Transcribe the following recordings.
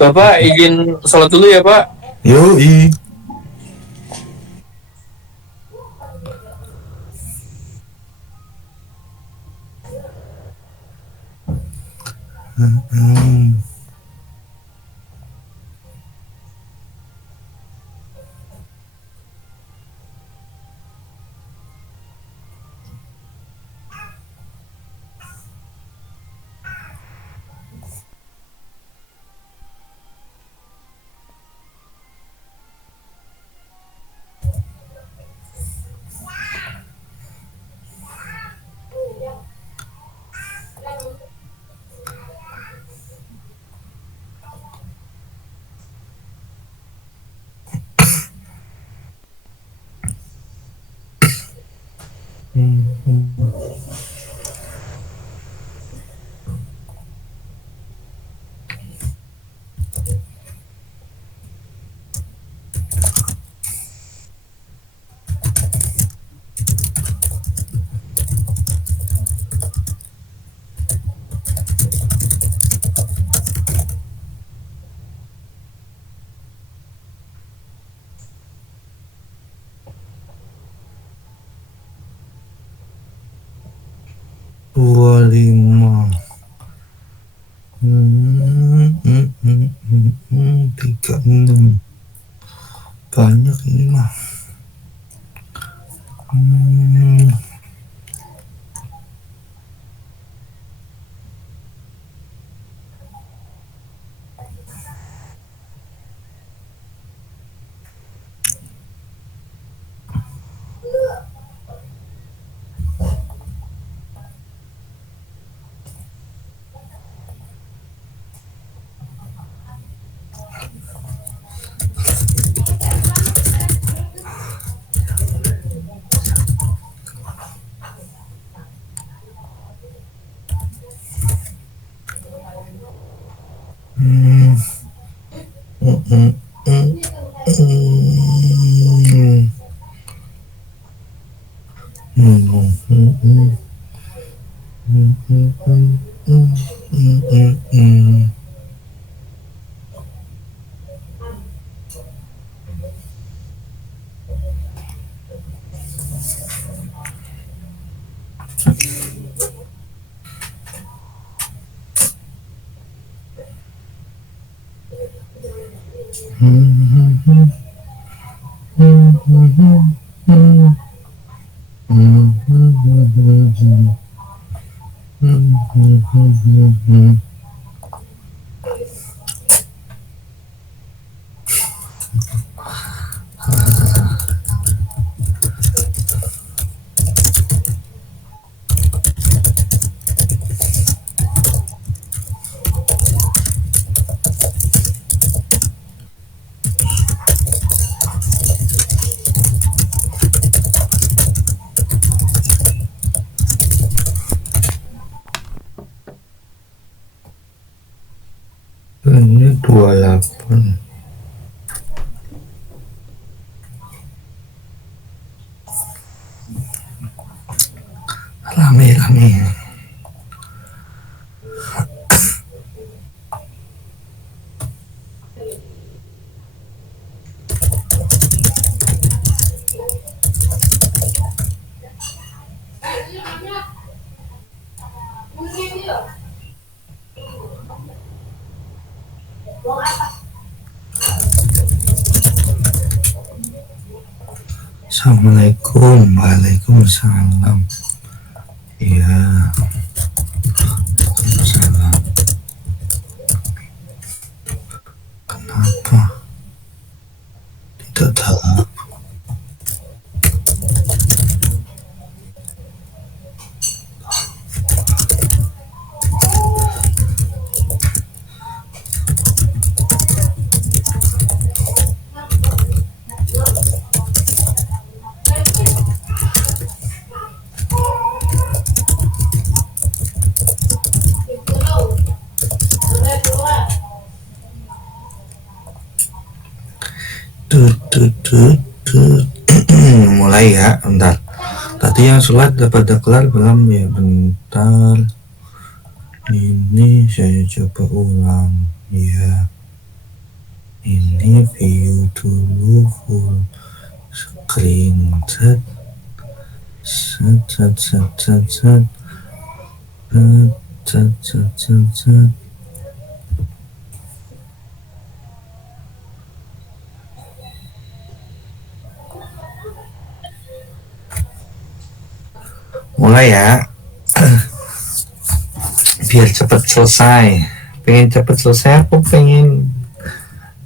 Bapak izin sholat dulu ya Pak. Yoi. Dua lima. 36. Banyak ini mah. Ini 28. Rame-rame. Assalamualaikum. Waalaikumsalam. Iya. Waalaikumsalam. Kenapa? Tidak tahu. Tut, tut, tut, tut. Mulai ya, bentar. Tadi yang sholat dapat kelar belum ya? Bentar. Ini saya coba ulang. Ya, ini view dulu full screen. Set, set, set, set, set, set, set, set, set, set. Mulai ya, biar cepat selesai. Pengen cepat selesai, aku pengen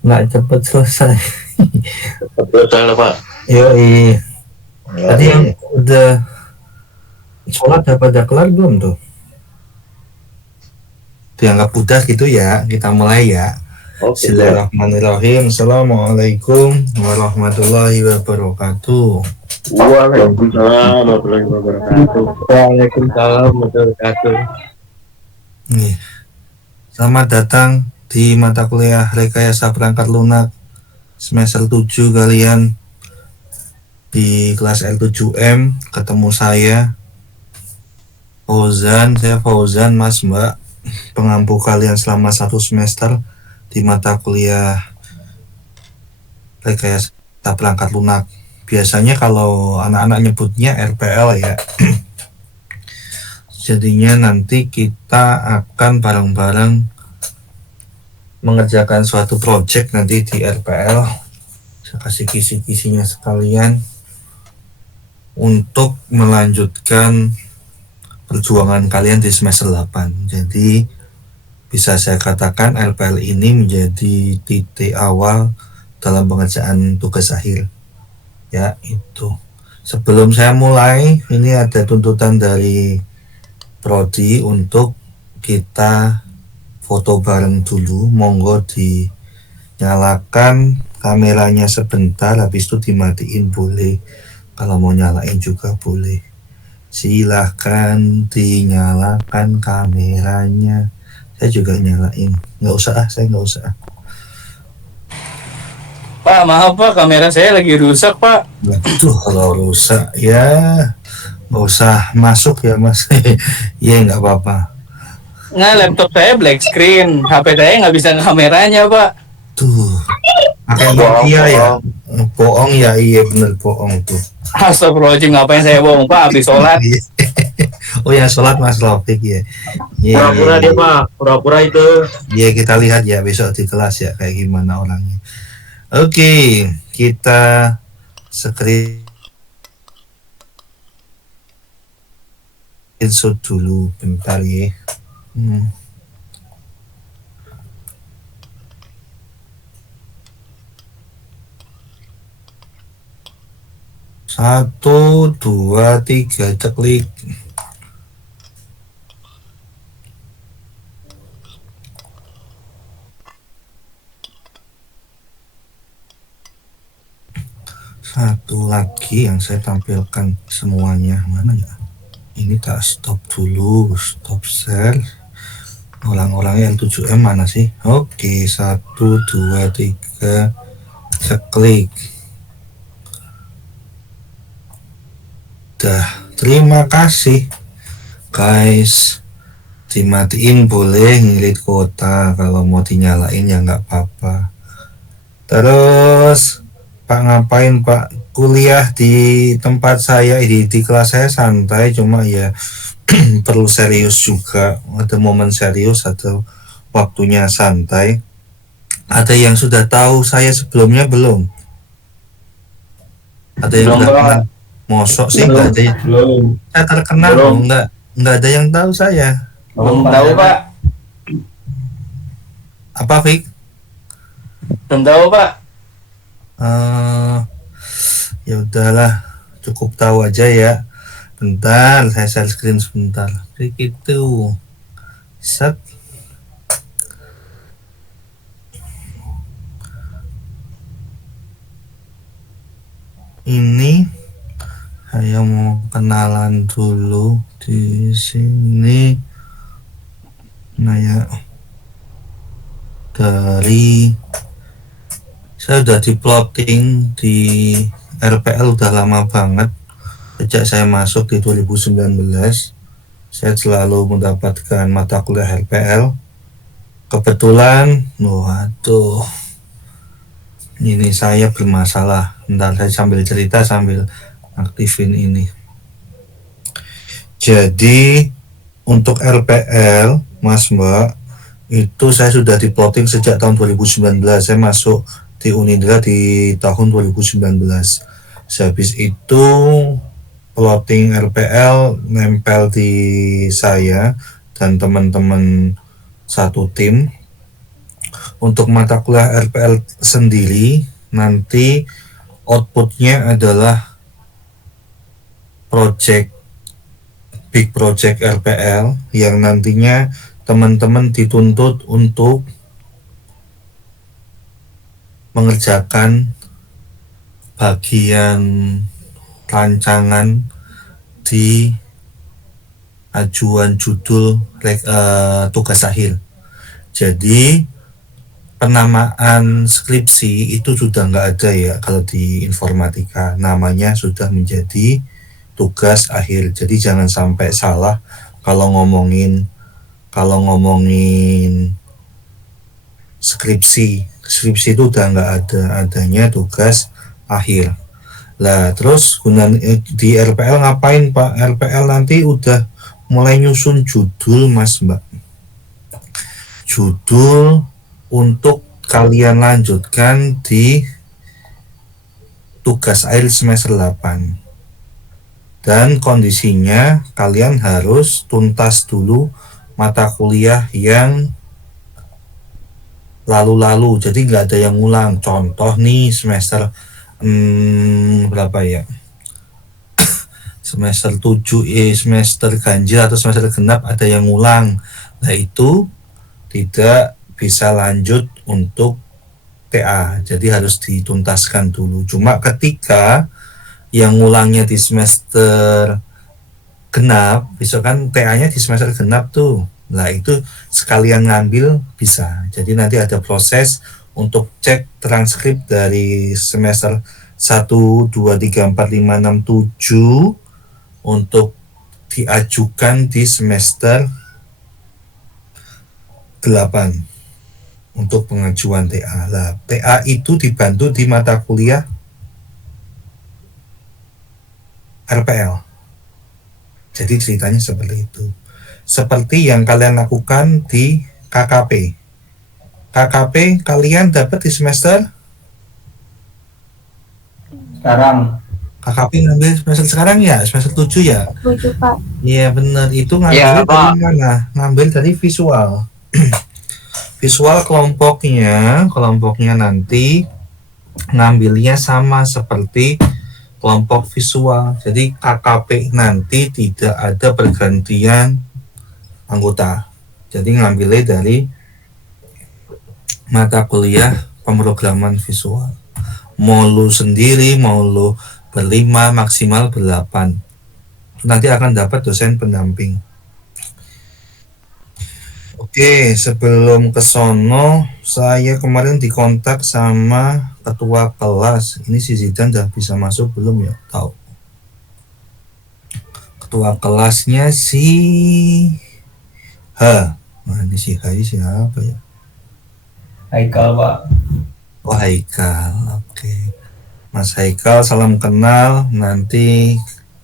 nggak cepat selesai. Betul Pak. Yoi. Tadi yang udah sholat dapat kelar belum tuh? Dianggap udah gitu ya, kita mulai ya. Oke. Bismillahirrahmanirrahim. Assalamualaikum warahmatullahi wabarakatuh. Waalaikumsalam warahmatullahi wabarakatuh. Waalaikumsalam warahmatullahi wabarakatuh. Nih, selamat datang di mata kuliah rekayasa perangkat lunak semester 7 kalian di kelas L7M. Ketemu saya Fauzan, Mas Mbak, pengampu kalian selama 1 semester di mata kuliah rekayasa perangkat lunak. Biasanya kalau anak-anak nyebutnya RPL ya. Jadinya nanti kita akan bareng-bareng mengerjakan suatu project nanti di RPL. Saya kasih kisi-kisinya sekalian untuk melanjutkan perjuangan kalian di semester 8. Jadi bisa saya katakan RPL ini menjadi titik awal dalam pengerjaan tugas akhir. Ya, itu. Sebelum saya mulai, ini ada tuntutan dari Prodi untuk kita foto bareng dulu. Monggo dinyalakan kameranya sebentar, habis itu dimatiin boleh. Kalau mau nyalain juga boleh. Silahkan dinyalakan kameranya. Saya juga nyalain. Nggak usah, saya nggak usah. Pak, maaf Pak, kamera saya lagi rusak Pak. Waduh, kalau rusak ya nggak usah masuk ya Mas. Iya, nggak apa-apa. Nah, laptop saya black screen, HP saya nggak bisa kameranya Pak. Tuh, pakai Nokia ya. Bohong ya, iya bener bohong tuh. Astagfirullahaladzim, ngapain saya bohong Pak, habis sholat. Oh ya, sholat Mas Rafiq ya. Pura-pura dia Pak, pura-pura itu. Iya, kita lihat ya besok di kelas ya kayak gimana orangnya. Oke, kita screenshot dulu bentar ya. Satu, dua, tiga, ceklik. Satu lagi yang saya tampilkan semuanya, mana ya? Ini tak stop dulu, stop share. Orang-orangnya yang 7M mana sih? Oke, 1, 2, 3, ceklik. Dah, terima kasih guys. Dimatiin boleh, ngilit kuota. Kalau mau dinyalain ya nggak apa-apa. Terus Pak ngapain Pak? Kuliah di tempat saya, di kelas saya santai, cuma ya perlu serius juga. Ada momen serius atau waktunya santai. Ada yang sudah tahu saya sebelumnya belum? Ada yang Belum, udah Pak. kenal? Mosok sih nggak ada yang Belum. saya terkenal, Belum. nggak ada yang tahu saya. Belum tahu Pak. Apa Fik? Belum tahu Pak. Ya udahlah, cukup tahu aja ya. Bentar, saya share screen sebentar. Begitu. Set. Ini saya mau kenalan dulu di sini. Nah ya, dari saya udah di plotting di RPL udah lama banget. Sejak saya masuk di 2019, saya selalu mendapatkan mata kuliah RPL. Kebetulan, waduh, ini saya bermasalah. Ntar saya sambil cerita sambil aktifin ini. Jadi untuk RPL, Mas Mbak, itu saya sudah di plotting sejak tahun 2019. Saya masuk di Unindra di tahun 2019. Habis itu plotting RPL nempel di saya dan teman-teman satu tim. Untuk mata kuliah RPL sendiri nanti outputnya adalah big project RPL yang nantinya teman-teman dituntut untuk mengerjakan bagian rancangan di ajuan judul tugas akhir. Jadi penamaan skripsi itu sudah nggak ada ya kalau di informatika, namanya sudah menjadi tugas akhir. Jadi jangan sampai salah kalau ngomongin skripsi itu udah nggak ada, adanya tugas akhir. Lah terus di RPL ngapain Pak? RPL nanti udah mulai nyusun judul Mas Mbak, judul untuk kalian lanjutkan di tugas akhir semester 8. Dan kondisinya kalian harus tuntas dulu mata kuliah yang lalu-lalu, jadi nggak ada yang ngulang. Contoh nih semester berapa ya, semester 7 semester ganjil atau semester genap ada yang ngulang. Nah itu tidak bisa lanjut untuk TA, jadi harus dituntaskan dulu. Cuma ketika yang ngulangnya di semester genap, besok kan TA-nya di semester genap tuh. Nah itu sekalian ngambil bisa. Jadi nanti ada proses untuk cek transkrip dari semester 1, 2, 3, 4, 5, 6, 7 untuk diajukan di semester 8 untuk pengajuan TA. Nah, TA itu dibantu di mata kuliah RPL. Jadi ceritanya seperti itu. Seperti yang kalian lakukan di KKP. KKP kalian dapat di semester Sekarang KKP ngambil semester sekarang ya, semester 7 ya? 7 Pak. Iya benar, itu ngambil Iya, dari Pak. mana? Ngambil dari visual. Visual kelompoknya nanti ngambilnya sama seperti kelompok visual. Jadi KKP nanti tidak ada pergantian anggota. Jadi ngambilnya dari mata kuliah pemrograman visual. Mau lu sendiri, mau lu berlima, maksimal ber8. Nanti akan dapat dosen pendamping. Oke, sebelum ke sono, saya kemarin dikontak sama ketua kelas. Ini si Zidan udah bisa masuk belum ya? Tahu. Ketua kelasnya si H. Nah, ini si H ini siapa ya? Haikal Pak. Oh, Haikal. Oke. Mas Haikal, salam kenal. Nanti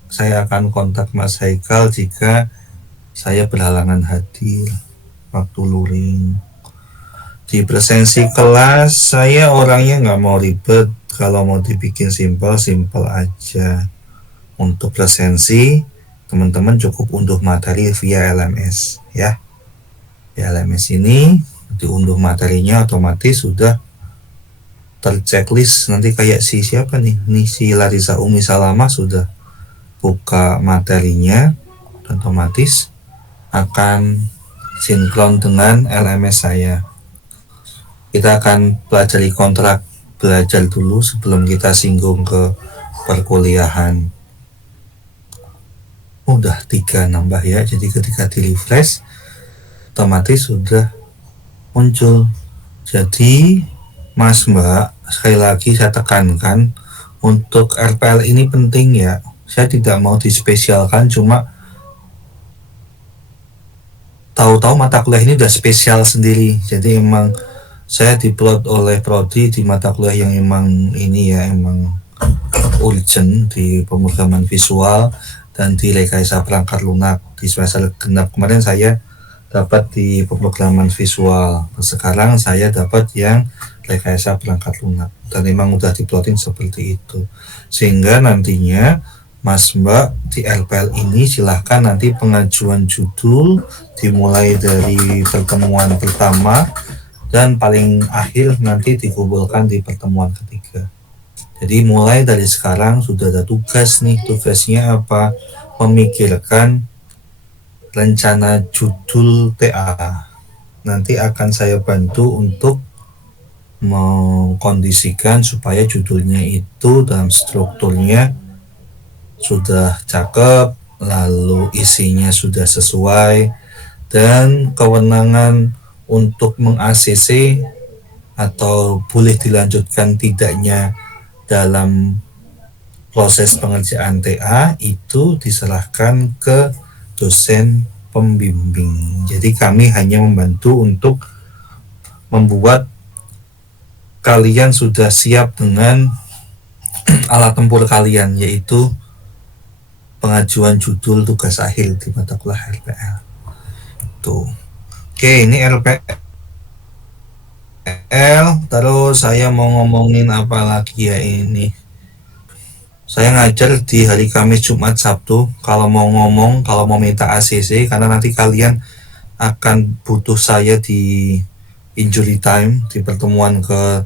saya akan kontak Mas Haikal jika saya berhalangan hadir waktu luring. Di presensi kelas, saya orangnya nggak mau ribet. Kalau mau dibikin simpel aja. Untuk presensi, teman-teman cukup unduh materi via LMS ya. Di LMS ini diunduh materinya otomatis sudah terchecklist. Nanti kayak si siapa nih? Nih si Larissa Umi Salama sudah buka materinya, otomatis akan sinkron dengan LMS saya. Kita akan pelajari kontrak belajar dulu sebelum kita singgung ke perkuliahan. Udah 3 nambah ya, jadi ketika di refresh otomatis sudah muncul. Jadi Mas Mbak, sekali lagi saya tekankan untuk RPL ini penting ya. Saya tidak mau dispesialkan, cuma tahu-tahu mata kuliah ini udah spesial sendiri. Jadi emang saya diplot oleh prodi di mata kuliah yang emang ini ya, emang urgent di pemrograman visual dan di rekayasa perangkat lunak. Di semester genap kemarin saya dapat di pemrograman visual. Sekarang saya dapat yang rekayasa perangkat lunak. Dan memang udah diplotin seperti itu. Sehingga nantinya Mas Mbak di LPL ini silahkan nanti pengajuan judul dimulai dari pertemuan pertama dan paling akhir nanti dikumpulkan di pertemuan ketiga. Jadi mulai dari sekarang sudah ada tugas nih. Tugasnya apa? Memikirkan rencana judul TA. Nanti akan saya bantu untuk mengkondisikan supaya judulnya itu dalam strukturnya sudah cakep, lalu isinya sudah sesuai, dan kewenangan untuk meng-ACC atau boleh dilanjutkan tidaknya dalam proses pengerjaan TA itu diserahkan ke dosen pembimbing. Jadi kami hanya membantu untuk membuat kalian sudah siap dengan alat tempur kalian, yaitu pengajuan judul tugas akhir di mata kuliah RPL. Tuh. Oke, ini RPL. Terus saya mau ngomongin apa lagi ya ini. Saya ngajar di hari Kamis, Jumat, Sabtu. Kalau mau ngomong, kalau mau minta ACC, karena nanti kalian akan butuh saya di injury time, di pertemuan ke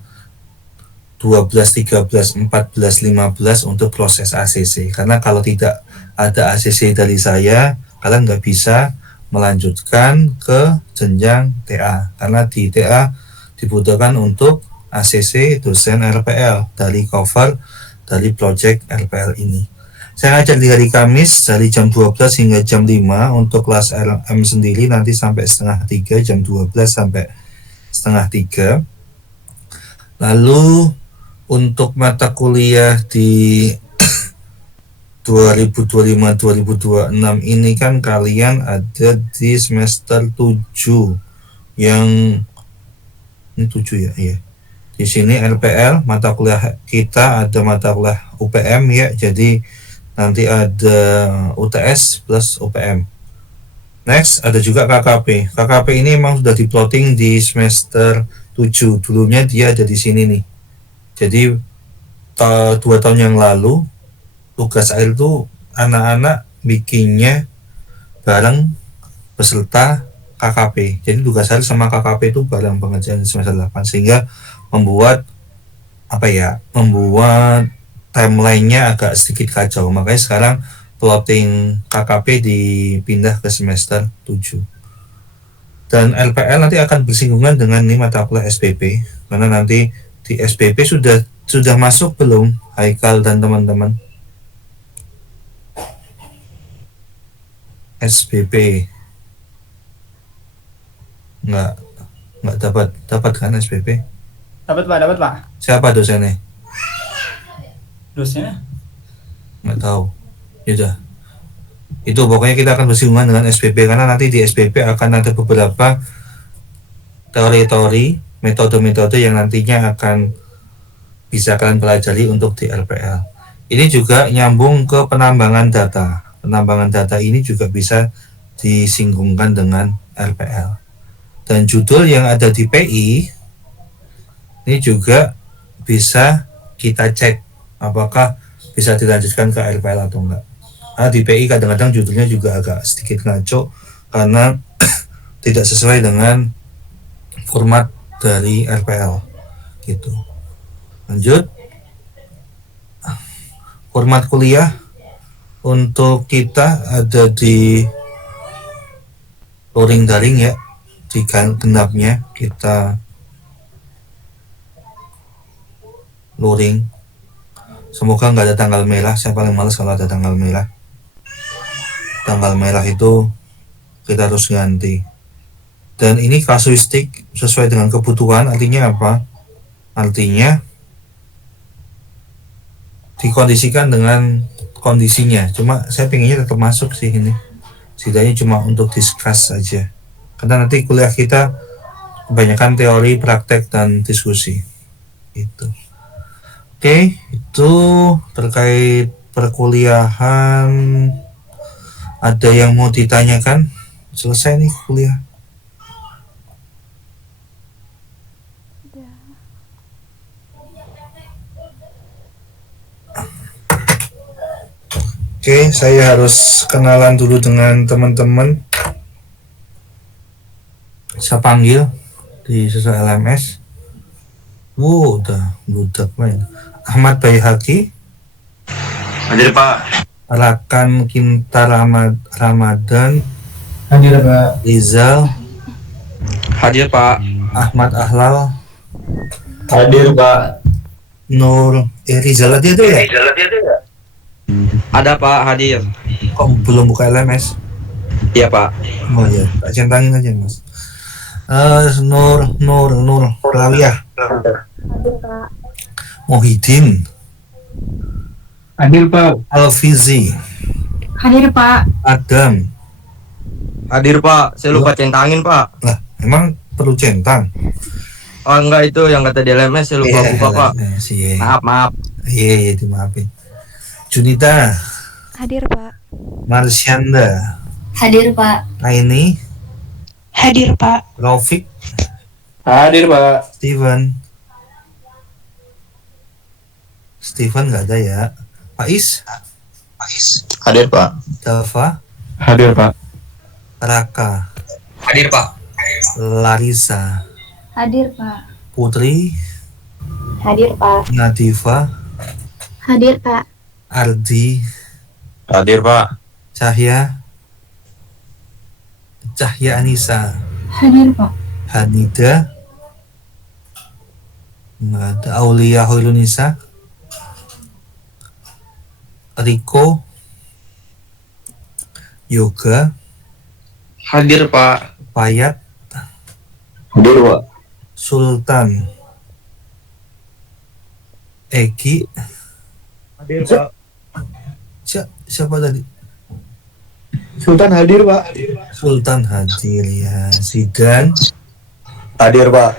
12, 13, 14, 15 untuk proses ACC. Karena kalau tidak ada ACC dari saya, kalian nggak bisa melanjutkan ke jenjang TA. Karena di TA dibutuhkan untuk ACC dosen RPL dari cover dari project RPL ini. Saya ngajar di hari Kamis dari jam 12 hingga jam 5 untuk kelas RM sendiri, nanti sampai setengah 3, jam 12 sampai setengah 3. Lalu untuk mata kuliah di 2025-2026 ini kan kalian ada di semester 7 yang ini 7 ya, iya. Di sini RPL mata kuliah kita ada mata kuliah UPM ya, jadi nanti ada UTS plus UPM. Next ada juga KKP. KKP ini memang sudah diplotting di semester 7. Dulunya dia ada di sini nih. Jadi 2 tahun yang lalu tugas akhir itu anak-anak bikinnya bareng peserta KKP. Jadi tugas akhir sama KKP itu bareng pengerjaan semester 8, sehingga membuat membuat timelinenya agak sedikit kacau. Makanya sekarang plotting KKP dipindah ke semester 7. Dan LPL nanti akan bersinggungan dengan ini mata kuliah SPP, karena nanti di SPP sudah masuk belum Haikal dan teman-teman? SPP nggak dapat kan SPP? Dapat Pak. Siapa dosennya? Dosennya? Nggak tahu. Yaudah. Itu pokoknya kita akan bersinggungan dengan SPP, karena nanti di SPP akan ada beberapa teori-teori, metode-metode yang nantinya akan bisa kalian pelajari untuk di LPL. Ini juga nyambung ke penambangan data. Penambangan data ini juga bisa disinggungkan dengan LPL. Dan judul yang ada di PI ini juga bisa kita cek apakah bisa dilanjutkan ke LPL atau enggak. Nah, di PI kadang-kadang judulnya juga agak sedikit ngaco karena tidak sesuai dengan format dari LPL gitu. Lanjut. Format kuliah untuk kita ada di luring daring ya, di genapnya kita luring. Semoga nggak ada tanggal merah. Saya paling males kalau ada tanggal merah. Tanggal merah itu kita harus ganti. Dan ini kasuistik sesuai dengan kebutuhan. Artinya apa? Artinya dikondisikan dengan kondisinya. Cuma saya pengennya tetap masuk sih ini. Setidaknya cuma untuk discuss saja. Karena nanti kuliah kita kebanyakan teori, praktek, dan diskusi. Itu. Oke, itu terkait perkuliahan. Ada yang mau ditanyakan? Selesai nih kuliah. Oke, saya harus kenalan dulu dengan teman-teman. Saya panggil di sesuai LMS. Udah budak main. Ahmad Baihaqi, Hadir Pak. Rakan Kinta Ramadan, Hadir Pak. Rizal, Hadir Pak. Ahmad Ahlal, Hadir Pak. Nur, Rizal tadi itu ya? Ada Pak, hadir. Kok belum buka LMS? Iya Pak. Oh iya, tak centangin aja mas. Nur Rawiyah, Muhyiddin, Hadir Pak. Alfizi, Hadir Pak. Adam. Hadir Pak. Saya lupa centangin Pak. Lah, emang perlu centang? Oh enggak, itu yang kata di LMS saya lupa buka Pak. Iya, Maaf. iya, dimaafin. Junita, Hadir Pak. Marsyanda, Hadir Pak. Aini, Hadir Pak. Raufik, Hadir Pak. Steven nggak ada ya. Faiz, Hadir Pak. Dava, Hadir Pak. Raka, Hadir Pak. Larissa, Hadir Pak. Putri, Hadir Pak. Nadifa, Hadir Pak. Ardi, Hadir Pak. Cahya Anissa, Hadir Pak. Hanida, nggak ada. Aulia Hoilunisa, Riko, Yoga, Hadir Pak. Payat, Hadir Pak. Sultan, Egi, Hadir Pak. siapa tadi? Sultan hadir Pak. Sultan hadir ya. Zidan, Hadir Pak.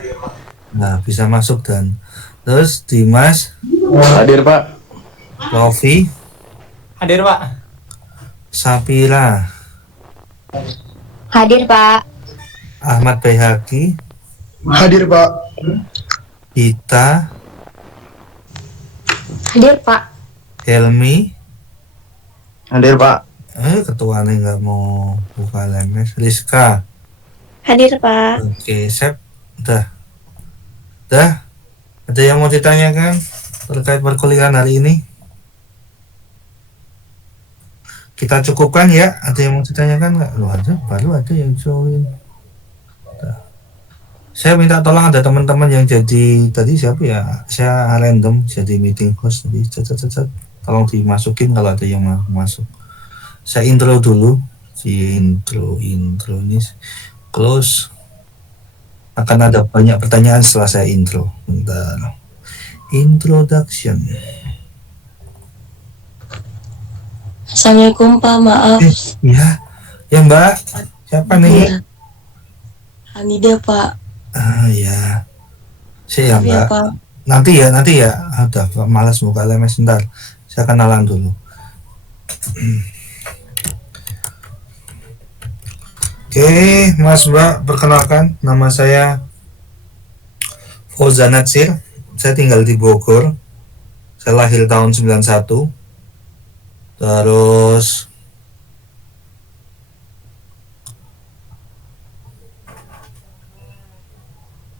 nah bisa masuk. Dan terus Dimas, Hadir Pak. Lofi, Hadir Pak. Sapira, Hadir Pak. Ahmad Baihaqi, Hadir Pak. Gita, Hadir Pak. Helmi, Hadir Pak. ketuanya nggak mau buka LMS. Rizka, Hadir Pak. oke, Sep, udah, ada yang mau ditanyakan terkait perkuliahan hari ini? Kita cukupkan ya. Ada yang mau ditanyakan nggak? Loh, baru ada yang join. Udah. Saya minta tolong, ada teman-teman yang jadi tadi siapa ya? Saya random jadi meeting host tadi. Tolong dimasukin kalau ada yang mau masuk. Saya intro dulu. Intro ini close. Akan ada banyak pertanyaan setelah saya intro. Bentar. Introduction. Assalamualaikum Pak, maaf. Ya, Mbak. Siapa nih? Hanida Pak. Ya. Saya Ya Mbak. Pak. Nanti ya. Udah malas buka LMS, sebentar. Saya kenalan dulu. Oke, Mas Mbak, perkenalkan, nama saya Fauzan Natsir. Saya tinggal di Bogor. Saya lahir tahun 91. Terus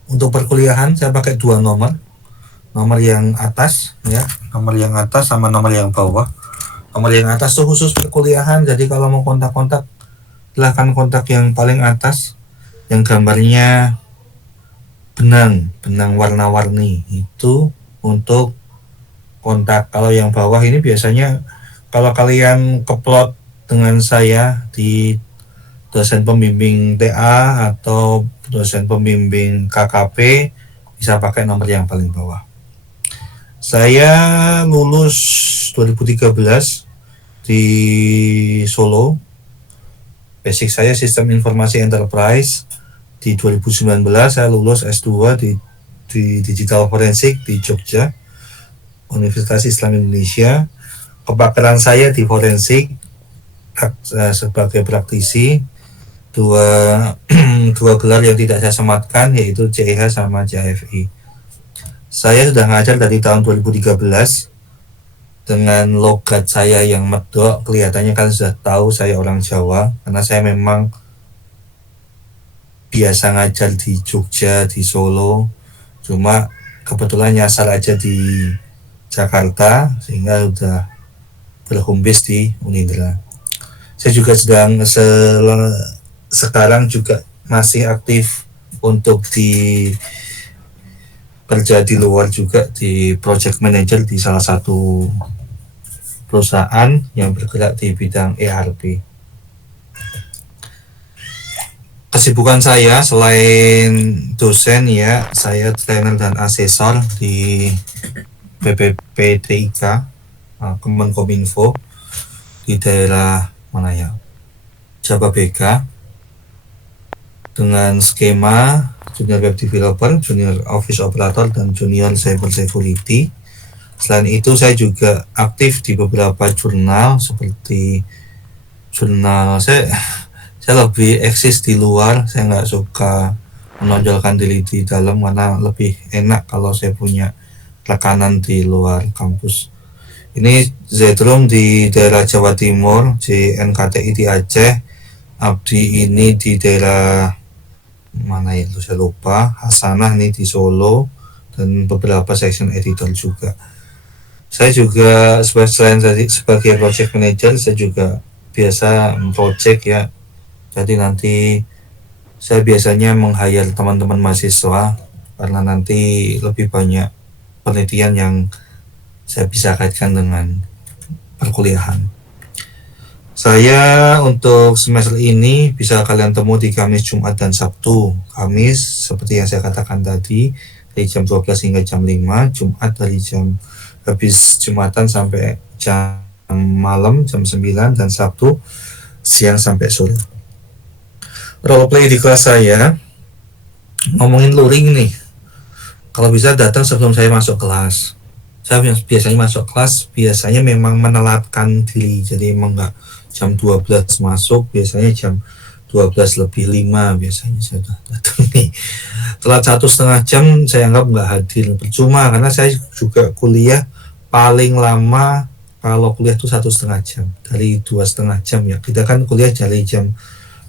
untuk perkuliahan saya pakai dua nomor. Nomor yang atas ya, nomor yang atas sama nomor yang bawah. Nomor yang atas tuh khusus perkuliahan. Jadi kalau mau kontak-kontak, silahkan kontak yang paling atas, yang gambarnya benang warna-warni, itu untuk kontak. Kalau yang bawah ini biasanya kalau kalian keplot dengan saya di dosen pembimbing TA atau dosen pembimbing KKP, bisa pakai nomor yang paling bawah. Saya lulus 2013 di Solo. Basic saya sistem informasi enterprise. Di 2019 saya lulus S2 di digital forensik di Jogja, Universitas Islam Indonesia. Kepakaran saya di forensik sebagai praktisi, dua gelar yang tidak saya sematkan yaitu CIH sama JFI. Saya sudah ngajar dari tahun 2013. Dengan logat saya yang medok, kelihatannya kan sudah tahu saya orang Jawa, karena saya memang biasa ngajar di Jogja, di Solo, cuma kebetulan nyasar aja di Jakarta sehingga sudah berhome base di Unindra. Saya juga sekarang juga masih aktif untuk kerja di luar juga, di project manager di salah satu perusahaan yang bergerak di bidang ERP. Kesibukan saya selain dosen ya, saya trainer dan asesor di BPPTIK, Kemenkominfo di daerah mana ya, Jababeka, dengan skema junior web developer, junior office operator, dan junior cyber security. Selain itu saya juga aktif di beberapa jurnal seperti jurnal saya lebih eksis di luar, saya nggak suka menonjolkan diri di dalam karena lebih enak kalau saya punya rekanan di luar kampus. Ini Zedrum di daerah Jawa Timur, JNKTI di Aceh, Abdi ini di daerah mana itu saya lupa, Hasanah nih di Solo, dan beberapa section editor juga. Saya juga selain sebagai project manager, saya juga biasa project ya. Jadi nanti saya biasanya meng-hire teman-teman mahasiswa karena nanti lebih banyak penelitian yang saya bisa kaitkan dengan perkuliahan. Saya untuk semester ini bisa kalian temu di Kamis, Jumat, dan Sabtu. Kamis seperti yang saya katakan tadi dari jam 12 hingga jam 5, Jumat dari jam habis Jumatan sampai jam malam jam 9, dan Sabtu siang sampai sore. Role play di kelas saya, ngomongin luring nih. Kalau bisa datang sebelum saya masuk kelas. Saya biasanya masuk kelas, biasanya memang menelatkan diri. Jadi emang nggak jam 12 masuk, biasanya jam 12 lebih 5 biasanya saya sudah datang nih. Telat 1,5 jam saya anggap nggak hadir. Percuma, karena saya juga kuliah paling lama kalau kuliah itu 1,5 jam. Dari 2,5 jam ya. Kita kan kuliah dari jam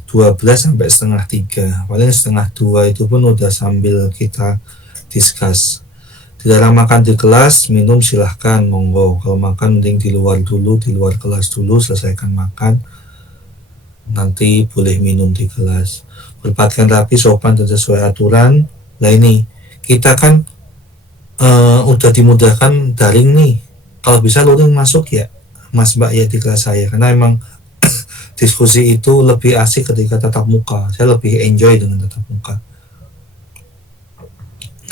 12 sampai setengah 3. Paling setengah 2 itu pun udah sambil kita discuss. Dilarang makan di kelas, minum silahkan, monggo. Kalau makan mending di luar dulu, di luar kelas dulu, selesaikan makan. Nanti boleh minum di kelas. Berpakaian rapi, sopan, dan sesuai aturan. Nah ini, kita kan udah dimudahkan daring nih. Kalau bisa luring masuk ya, Mas Mbak ya di kelas saya. Karena emang diskusi itu lebih asik ketika tatap muka. Saya lebih enjoy dengan tatap muka.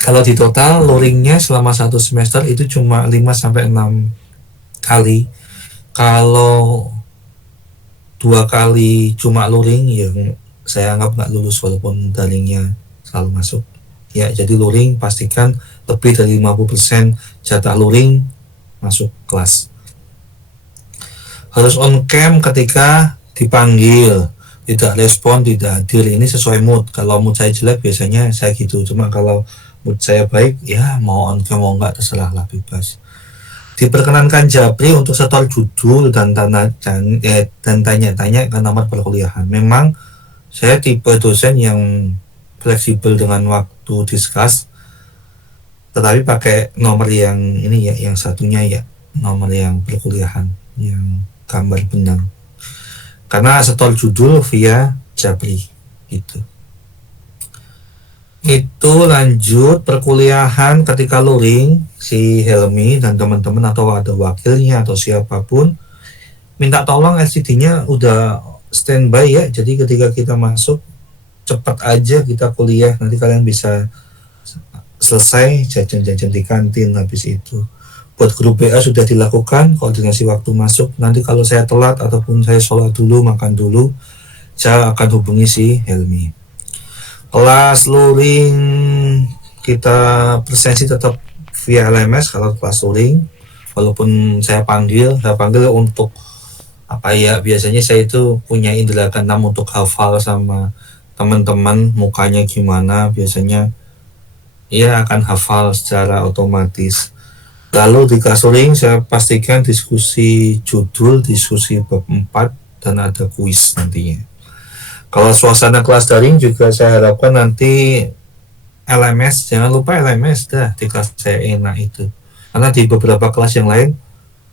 Kalau di total luringnya selama 1 semester itu cuma 5-6 kali. Kalau 2 kali cuma luring, ya saya anggap nggak lulus walaupun daringnya selalu masuk. Ya, jadi luring pastikan lebih dari 50% jatah luring masuk kelas. Harus on cam ketika dipanggil, tidak respon, tidak hadir. Ini sesuai mood. Kalau mood saya jelek biasanya saya gitu. Cuma kalau mood saya baik, ya mau on cam mau enggak terserah lah, bebas. Diperkenankan Japri untuk setor judul dan tanya-tanya ke nomor perkuliahan. Memang saya tipe dosen yang fleksibel dengan waktu discuss, tetapi pakai nomor yang ini ya, yang satunya ya, nomor yang perkuliahan, yang gambar benang. Karena setor judul via Japri gitu. Itu lanjut perkuliahan ketika luring, si Helmi dan teman-teman atau ada wakilnya atau siapapun minta tolong LCD-nya udah standby ya. Jadi ketika kita masuk cepat aja kita kuliah, nanti kalian bisa selesai jajan-jajan di kantin habis itu. buat grup BA sudah dilakukan, koordinasi waktu masuk. Nanti kalau saya telat ataupun saya sholat dulu, makan dulu, saya akan hubungi si Helmi. Kelas luring kita presensi tetap via LMS kalau kelas luring, walaupun saya panggil untuk apa ya, biasanya saya itu punya indera keenam untuk hafal sama teman-teman mukanya gimana, biasanya ya akan hafal secara otomatis. Lalu di kelas luring saya pastikan diskusi judul, diskusi bab 4, dan ada kuis nantinya. Kalau suasana kelas daring juga saya harapkan nanti LMS, jangan lupa LMS dah di kelas saya enak itu. Karena di beberapa kelas yang lain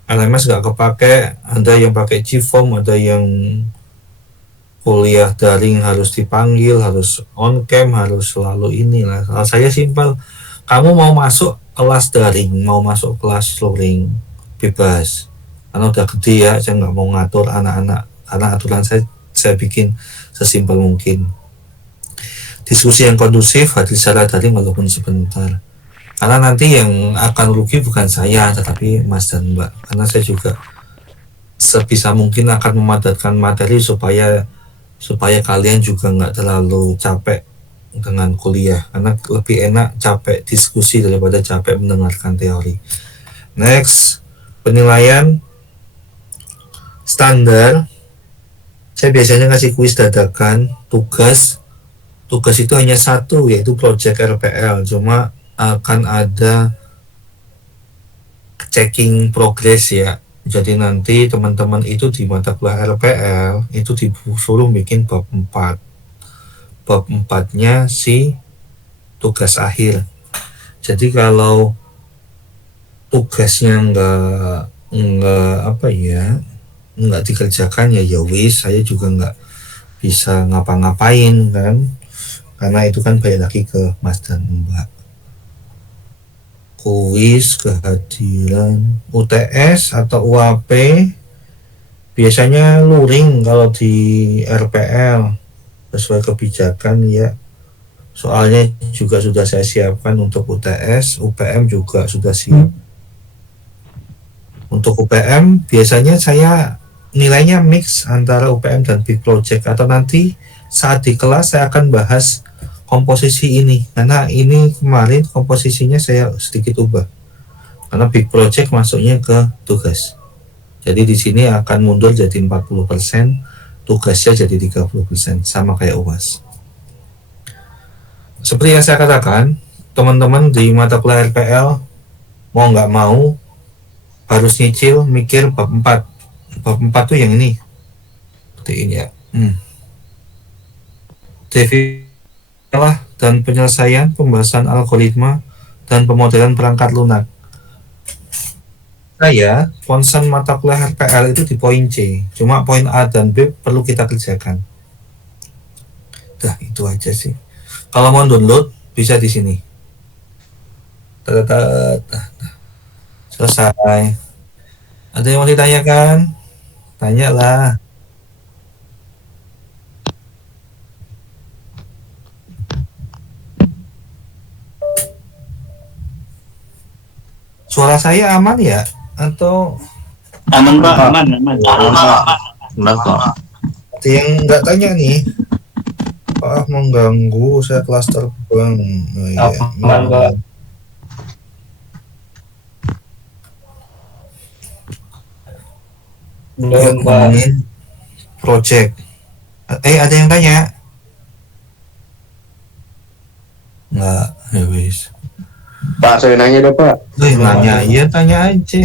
LMS nggak kepake, ada yang pakai G-Form, ada yang kuliah daring harus dipanggil, harus on cam, harus selalu inilah. Kalau saya simpel, kamu mau masuk kelas daring, mau masuk kelas luring, bebas. Karena udah gede ya, saya nggak mau ngatur anak-anak, karena aturan saya bikin sesimpel mungkin. Diskusi yang kondusif, hadir secara daring walaupun sebentar. Karena nanti yang akan rugi bukan saya, tetapi Mas dan Mbak. Karena saya juga sebisa mungkin akan memadatkan materi supaya kalian juga nggak terlalu capek dengan kuliah, karena lebih enak capek diskusi daripada capek mendengarkan teori. Next, penilaian standar. Saya biasanya kasih kuis dadakan, tugas itu hanya satu, yaitu project RPL, cuma akan ada checking progress ya. Jadi nanti teman-teman itu di mata kuliah RPL itu disuruh bikin bab 4. Bab 4-nya si tugas akhir. Jadi kalau tugasnya nggak dikerjakan ya wis, saya juga nggak bisa ngapa-ngapain kan, karena itu kan balik lagi ke Mas dan Mbak. Kuis, kehadiran, UTS atau UAP biasanya luring kalau di RPL sesuai kebijakan ya. Soalnya juga sudah saya siapkan untuk UTS, UPM juga sudah siap. Untuk UPM biasanya saya nilainya mix antara UPM dan big project, atau nanti saat di kelas saya akan bahas komposisi ini, karena ini kemarin komposisinya saya sedikit ubah karena big project masuknya ke tugas. Jadi di sini akan mundur jadi 40%, tugasnya jadi 30%, sama kayak UAS. Seperti yang saya katakan, teman-teman di mata kuliah RPL mau nggak mau harus nyicil mikir bab 4. Bab 4 tuh yang ini. Seperti ini ya. Dan penyelesaian pembahasan algoritma dan pemodelan perangkat lunak. Saya concern mata kuliah RPL itu di poin C, cuma poin A dan B perlu kita kerjakan. Dah itu aja sih. Kalau mau download bisa di sini. Selesai. Ada yang mau ditanyakan? Tanyalah. Suara saya aman ya? Atau Aman Pak, aman. Benar kok. ada yang nggak tanya nih? Pak mengganggu, saya kelas terbang. Oh, iya. Aman, Pak. Belum Pak. Ngomongin project. Ada yang tanya? Nggak, ya wis. Pak, saya nanya dong Pak. Nanya, iya tanya aja.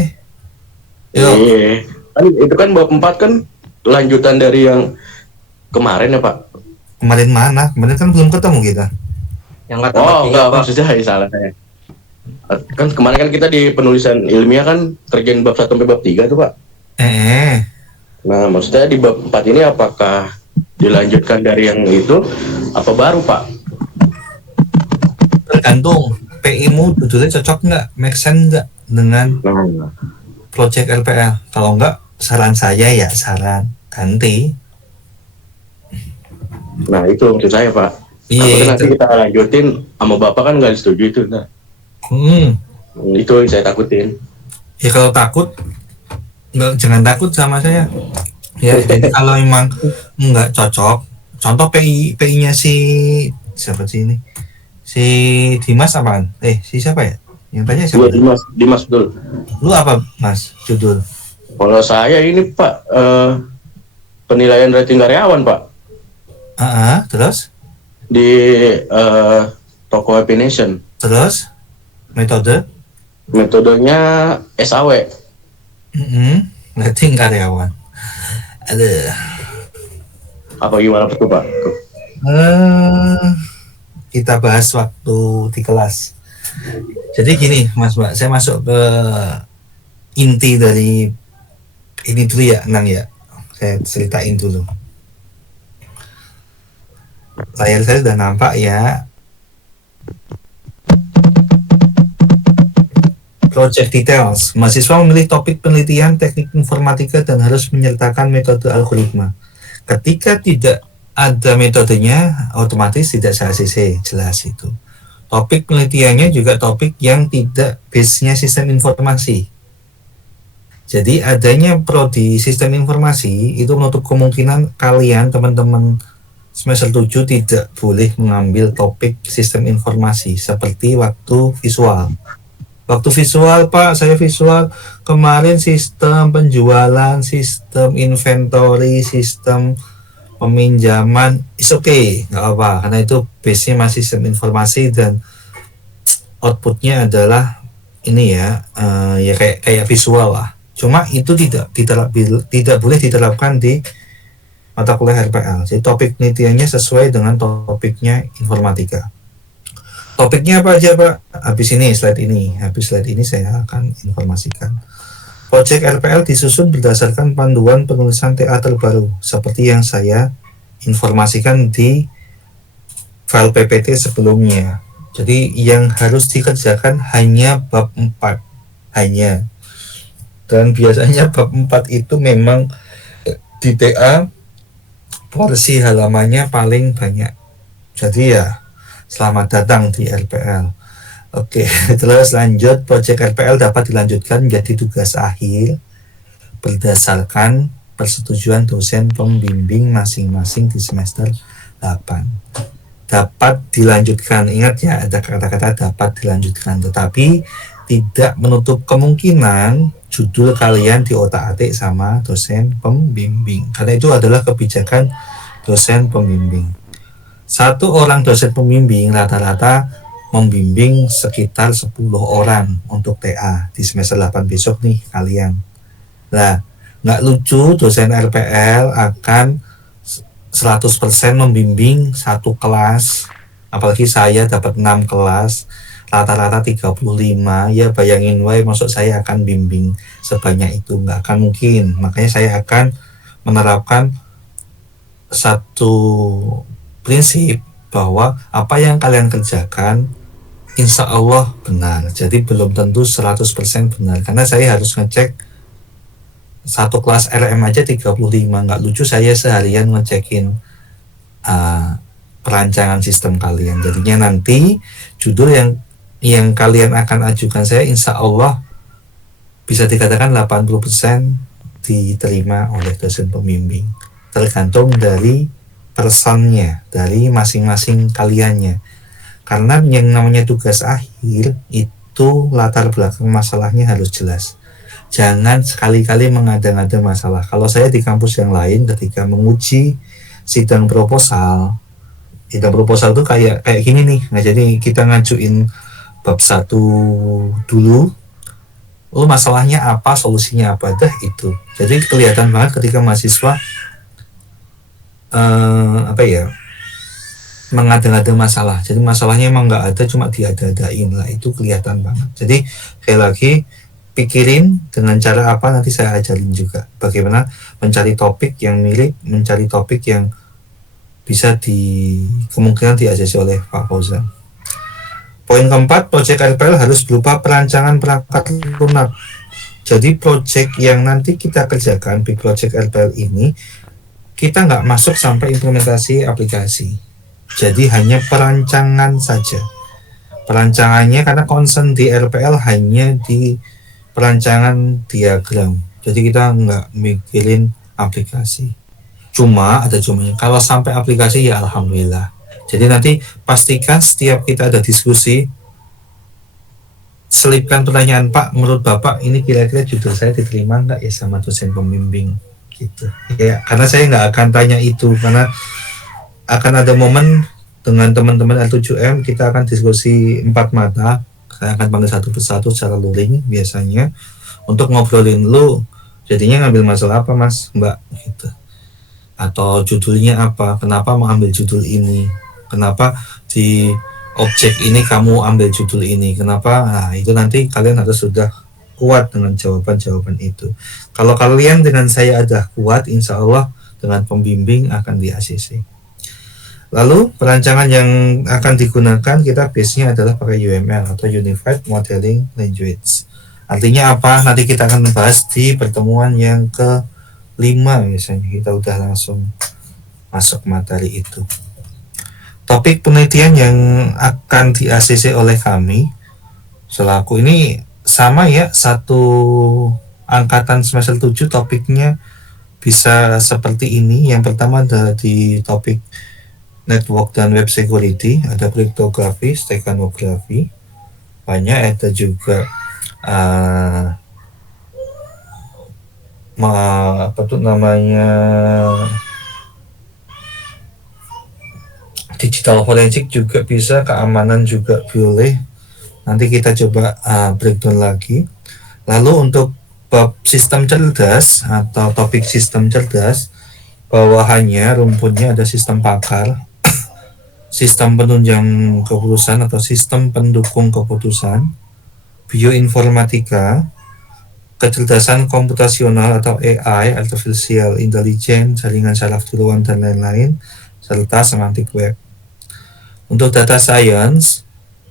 Yuk. Iya. Kan itu kan bab 4 kan lanjutan dari yang kemarin ya Pak. Kemarin mana? Kemarin kan belum ketemu kita. Yang kata Oh enggak, Pak. maksudnya salah saya. Kan kemarin kan kita di penulisan ilmiah kan kerjain bab 1 sampai bab 3 tuh Pak. Nah maksudnya di bab 4 ini apakah dilanjutkan dari yang itu apa baru Pak? Tergantung PI-mu judulnya cocok nggak, make sense nggak dengan Nah, project RPL. Kalau nggak, saran saya ya saran ganti. nah itu maksud saya Pak. Iya. Nanti kita lanjutin sama Bapak kan nggak disetujui itu. Nah, itu yang saya takutin. Ya kalau takut, jangan takut sama saya. Ya, jadi kalau memang nggak cocok, contoh PI-nya si siapa sih ini? Si Dimas apaan? Si siapa ya? Yang tanya siapa? Dimas betul. Lu apa Mas judul? Kalau saya ini Pak, penilaian rating karyawan Pak. Terus? Di toko Happy Nation. Terus? Metodenya SAW. Rating karyawan. Aduh. Apa gimana betul Pak? Kita bahas waktu di kelas. Jadi gini Mas Mbak, saya masuk ke inti dari ini dulu ya, Nang ya. Saya ceritain dulu. Layar saya sudah nampak ya. Project details. Mahasiswa memilih topik penelitian teknik informatika dan harus menyertakan metode algoritma. Ketika tidak ada metodenya, otomatis tidak se-ACC, jelas itu. Topik penelitiannya juga topik yang tidak base-nya sistem informasi. Jadi adanya prodi sistem informasi itu menutup kemungkinan kalian, teman-teman semester 7 tidak boleh mengambil topik sistem informasi seperti waktu visual. Waktu visual Pak, saya visual kemarin sistem penjualan, sistem inventory, sistem peminjaman, is okay, nggak apa, karena itu base-nya masih sistem informasi dan outputnya adalah ini ya, ya kayak visual lah. Cuma itu tidak boleh diterapkan di mata kuliah RPL. Jadi topik penelitiannya sesuai dengan topiknya informatika. Topiknya apa aja Pak? Habis slide ini saya akan informasikan. Project RPL disusun berdasarkan panduan penulisan TA terbaru seperti yang saya informasikan di file PPT sebelumnya. Jadi yang harus dikerjakan hanya bab 4 hanya. Dan biasanya bab 4 itu memang di TA porsi halamannya paling banyak. Jadi ya selamat datang di RPL. Oke, terus lanjut. Project RPL dapat dilanjutkan menjadi tugas akhir berdasarkan persetujuan dosen pembimbing masing-masing di semester 8. Dapat dilanjutkan, ingat ya ada kata-kata dapat dilanjutkan, tetapi tidak menutup kemungkinan judul kalian diotak-atik sama dosen pembimbing, karena itu adalah kebijakan dosen pembimbing. Satu orang dosen pembimbing rata-rata membimbing sekitar 10 orang untuk TA di semester 8 besok nih kalian. Nah, nggak lucu dosen RPL akan 100% membimbing satu kelas, apalagi saya dapat 6 kelas, rata-rata 35, ya bayangin wae masuk saya akan bimbing sebanyak itu, nggak akan mungkin. Makanya saya akan menerapkan satu prinsip bahwa apa yang kalian kerjakan insya Allah benar. Jadi belum tentu 100% benar, karena saya harus ngecek satu kelas RM aja 35. Nggak lucu saya seharian ngecekin perancangan sistem kalian. Jadinya nanti judul yang kalian akan ajukan saya insya Allah bisa dikatakan 80% diterima oleh dosen pembimbing, tergantung dari personnya, dari masing-masing kaliannya. Karena yang namanya tugas akhir itu latar belakang masalahnya harus jelas. Jangan sekali-kali mengada-ngada masalah. Kalau saya di kampus yang lain ketika menguji sidang proposal itu kayak gini nih. Nah, jadi kita ngajuin bab 1 dulu, lalu masalahnya apa, solusinya apa, dah itu. Jadi kelihatan banget ketika mahasiswa mengada-ngada masalah. Jadi masalahnya emang nggak ada, cuma diada-adain lah, itu kelihatan banget. Jadi sekali lagi pikirin dengan cara apa, nanti saya ajarin juga bagaimana mencari topik yang mirip, mencari topik yang bisa kemungkinan diajari oleh Pak Fauzan. Poin keempat, project RPL harus berupa perancangan perangkat lunak. Jadi project yang nanti kita kerjakan, big project RPL ini, kita nggak masuk sampai implementasi aplikasi. Jadi hanya perancangan saja. Perancangannya karena concern di RPL hanya di perancangan diagram. Jadi kita nggak mikirin aplikasi. Cuma ada cumanya. Kalau sampai aplikasi ya alhamdulillah. Jadi nanti pastikan setiap kita ada diskusi, selipkan pertanyaan, Pak, menurut Bapak ini kira-kira judul saya diterima nggak ya sama dosen pembimbing gitu. Ya, karena saya nggak akan tanya itu, karena akan ada momen dengan teman-teman L7M kita akan diskusi 4 mata. Saya akan panggil satu persatu secara luring biasanya untuk ngobrolin lu jadinya ngambil masalah apa Mas, Mbak gitu. Atau judulnya apa, kenapa mau ambil judul ini, kenapa di objek ini kamu ambil judul ini, kenapa. Nah itu nanti kalian harus sudah kuat dengan jawaban-jawaban itu. Kalau kalian dengan saya ada kuat, insya Allah dengan pembimbing akan di ACC. Lalu perancangan yang akan digunakan kita base-nya adalah pakai UML atau Unified Modeling Language. Artinya apa? Nanti kita akan membahas di pertemuan yang ke-5 misalnya. Kita udah langsung masuk materi itu. Topik penelitian yang akan di ACC oleh kami selaku ini sama ya, satu angkatan semester 7 topiknya bisa seperti ini. Yang pertama ada di topik network dan web security, ada kriptografi, stekanografi, banyak. Ada juga apa tuh namanya, digital forensik juga bisa, keamanan juga boleh. Nanti kita coba breakdown lagi. Lalu untuk bab sistem cerdas atau topik sistem cerdas, bawahannya rumputnya ada sistem pakar, sistem penunjang keputusan atau sistem pendukung keputusan, bioinformatika, kecerdasan komputasional atau AI, artificial intelligence, jaringan saraf tiruan dan lain-lain, serta semantik web. Untuk data science,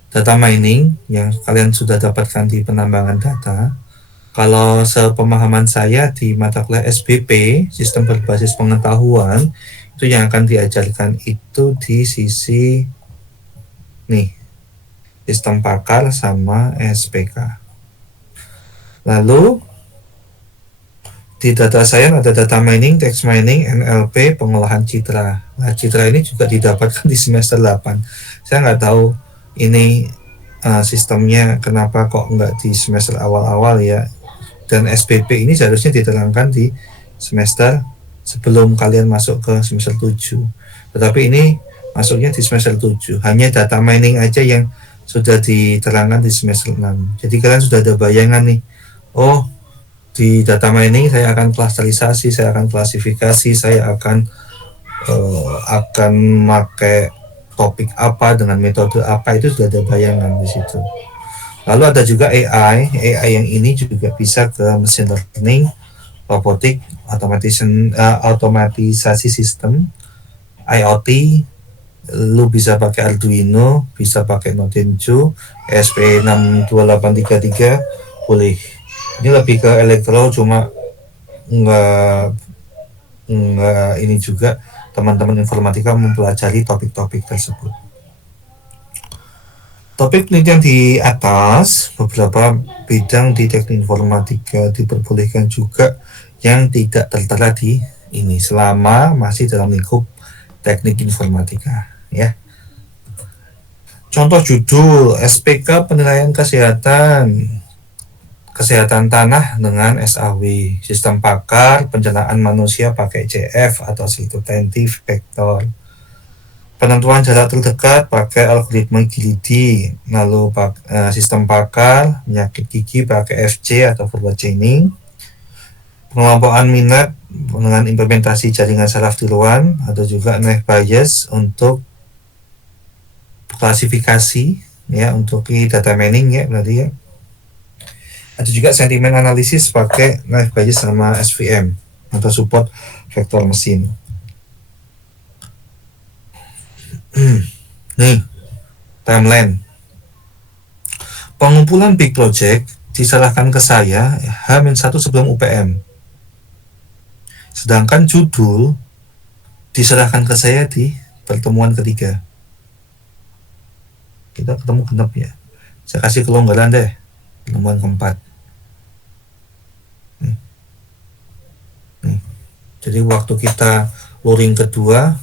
data mining yang kalian sudah dapatkan di penambangan data, kalau sepemahaman saya di mata kuliah SBP, sistem berbasis pengetahuan, itu yang akan diajarkan itu di sisi nih, sistem pakar sama SPK. Lalu di data science ada data mining, text mining, NLP, pengolahan citra. Nah, citra ini juga didapatkan di semester 8. Saya nggak tahu ini sistemnya kenapa kok nggak di semester awal-awal ya. Dan SPP ini seharusnya diterangkan di semester sebelum kalian masuk ke semester 7. Tetapi ini masuknya di semester 7. Hanya data mining aja yang sudah diterangkan di semester 6. Jadi kalian sudah ada bayangan nih. Oh, di data mining saya akan klasterisasi, saya akan klasifikasi, saya akan pakai topik apa dengan metode apa, itu sudah ada bayangan di situ. Lalu ada juga AI yang ini juga bisa ke machine learning, robotik, otomatisasi sistem, IoT, lu bisa pakai Arduino, bisa pakai Notenjo, ESP62833 boleh. Ini lebih ke elektro, cuma enggak ini juga teman-teman informatika mempelajari topik-topik tersebut. Topik penelitian di atas, beberapa bidang di teknik informatika diperbolehkan juga yang tidak tertera di ini selama masih dalam lingkup teknik informatika ya. Contoh judul SPK penilaian kesehatan tanah dengan SAW, sistem pakar pencernaan manusia pakai CF atau sitotentif vektor, penentuan jarak terdekat pakai algoritma Gilidi, lalu sistem pakar penyakit gigi pakai FC atau forward chaining, pengelompokan minat dengan implementasi jaringan saraf tiruan, atau juga Naive Bayes untuk klasifikasi ya, untuk data mining ya berarti ya. Ada juga sentimen analisis pakai Naive Bayes sama SVM atau support vektor mesin. Nih, timeline. Pengumpulan big project diserahkan ke saya H-1 sebelum UPM. Sedangkan judul diserahkan ke saya di pertemuan ketiga. Kita ketemu genep ya. Saya kasih kelonggaran deh, pertemuan keempat. Jadi waktu kita luring kedua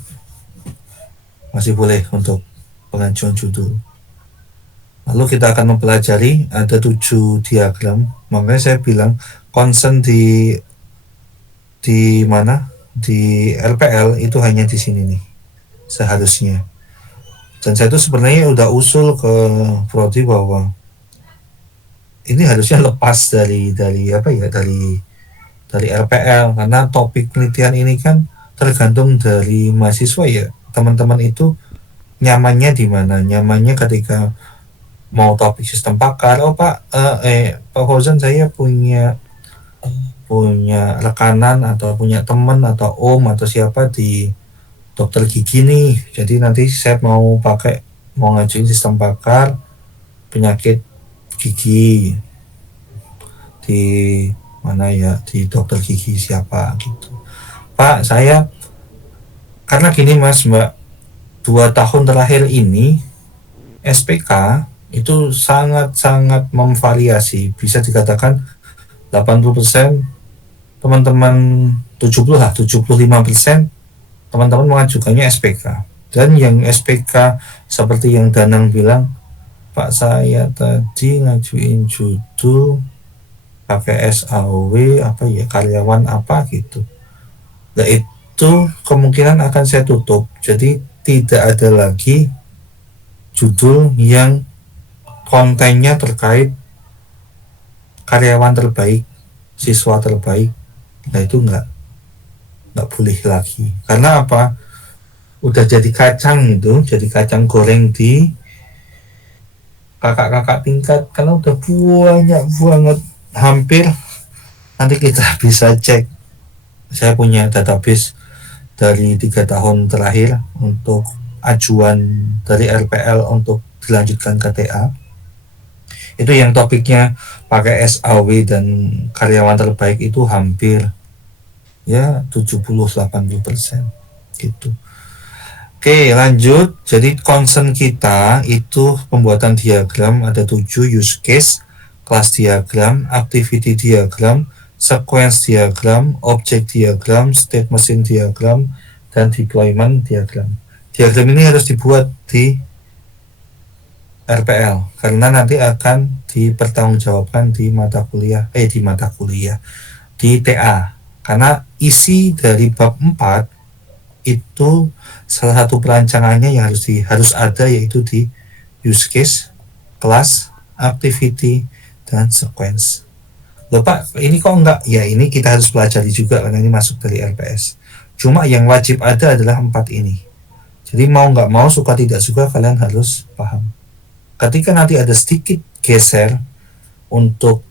masih boleh untuk pengajuan judul. Lalu kita akan mempelajari ada 7 diagram. Makanya saya bilang concern di mana? Di LPL itu hanya di sini nih seharusnya. Dan saya itu sebenarnya udah usul ke Prodi bahwa ini harusnya lepas dari apa ya, dari LPL, karena topik penelitian ini kan tergantung dari mahasiswa ya. Teman-teman itu nyamannya di mana? Nyamannya ketika mau topik sistem pakar. Oh Pak, Pak Fauzan, saya punya rekanan atau punya teman atau om atau siapa di dokter gigi nih. Jadi nanti saya mau ngajuin sistem pakar penyakit gigi di mana ya, di dokter gigi siapa gitu. Pak, saya karena gini Mas Mbak, 2 tahun terakhir ini SPK itu sangat memvariasi. Bisa dikatakan 80% teman-teman, 75% teman-teman mengajukannya SPK. Dan yang SPK seperti yang Danang bilang, Pak saya tadi ngajuin judul pakai SAW apa ya, karyawan apa gitu. Nah itu kemungkinan akan saya tutup. Jadi tidak ada lagi judul yang kontennya terkait karyawan terbaik, siswa terbaik. Nah itu nggak boleh lagi. Karena apa? Udah jadi kacang itu, jadi kacang goreng di kakak-kakak tingkat, karena udah banyak banget. Hampir nanti kita bisa cek, saya punya database dari 3 tahun terakhir untuk ajuan dari RPL untuk dilanjutkan ke TA. Itu yang topiknya pakai SAW dan karyawan terbaik itu hampir ya 70-80% gitu. Oke, lanjut. Jadi concern kita itu pembuatan diagram, ada 7 use case, kelas diagram, activity diagram, sequence diagram, object diagram, state machine diagram, dan deployment diagram. Diagram ini harus dibuat di RPL karena nanti akan dipertanggungjawabkan di TA. Karena isi dari bab 4 itu salah satu perancangannya yang harus ada, yaitu di use case, kelas, activity, dan sequence. Loh Pak, ini kok enggak? Ya ini kita harus pelajari juga karena ini masuk dari LPS. Cuma yang wajib ada adalah 4 ini. Jadi mau nggak mau, suka tidak suka, kalian harus paham. Ketika nanti ada sedikit geser untuk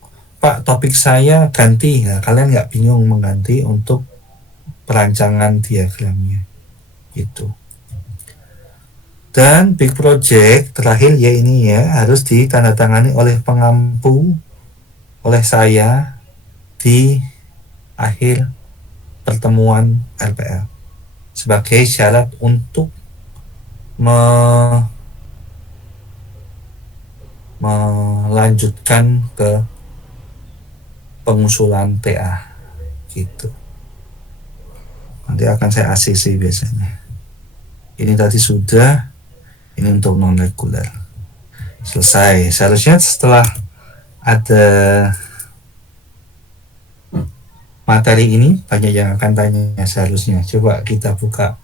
Pak topik saya ganti, nah kalian nggak bingung mengganti untuk perancangan diagramnya gitu. Dan big project terakhir ya ini ya, harus ditandatangani oleh pengampu oleh saya di akhir pertemuan LPL sebagai syarat untuk melanjutkan ke pengusulan TA gitu. Nanti akan saya ACC biasanya. Ini tadi sudah, ini untuk non reguler. Selesai. Seharusnya setelah ada materi ini banyak yang akan tanya seharusnya. Coba kita buka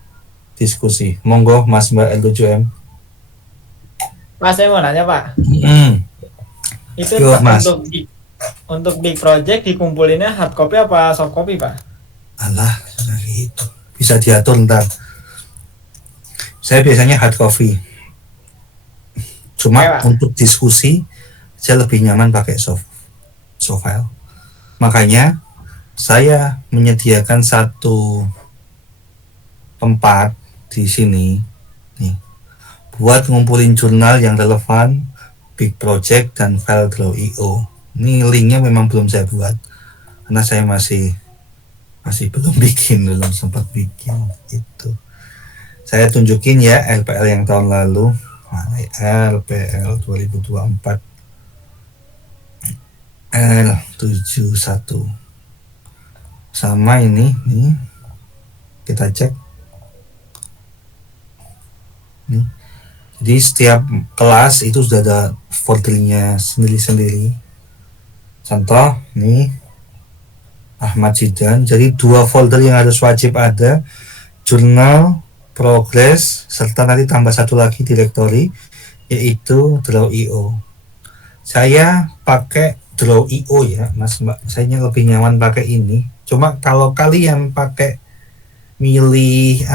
diskusi. Monggo Mas Mbak L7M. Mas, saya mau nanya Pak. Itu Yo, Mas. untuk big project dikumpulinnya hard copy apa soft copy Pak? Alah, itu bisa diatur ntar. Saya biasanya hard copy. Cuma untuk diskusi saya lebih nyaman pakai soft file. Makanya saya menyediakan satu tempat di sini nih buat ngumpulin jurnal yang relevan, big project, dan file draw.io. Ini linknya memang belum saya buat karena saya masih belum belum sempat bikin itu. Saya tunjukin ya LPL yang tahun lalu, LPL 2024 L71 sama ini nih kita cek nih. Jadi setiap kelas itu sudah ada foldernya sendiri-sendiri. Contoh nih Ahmad Zidan. Jadi 2 folder yang harus wajib ada, jurnal, progress, serta nanti tambah satu lagi directory, yaitu Draw.io. Saya pakai Draw.io ya Mas Mbak, saya lebih nyaman pakai ini. Cuma kalau kalian pakai milih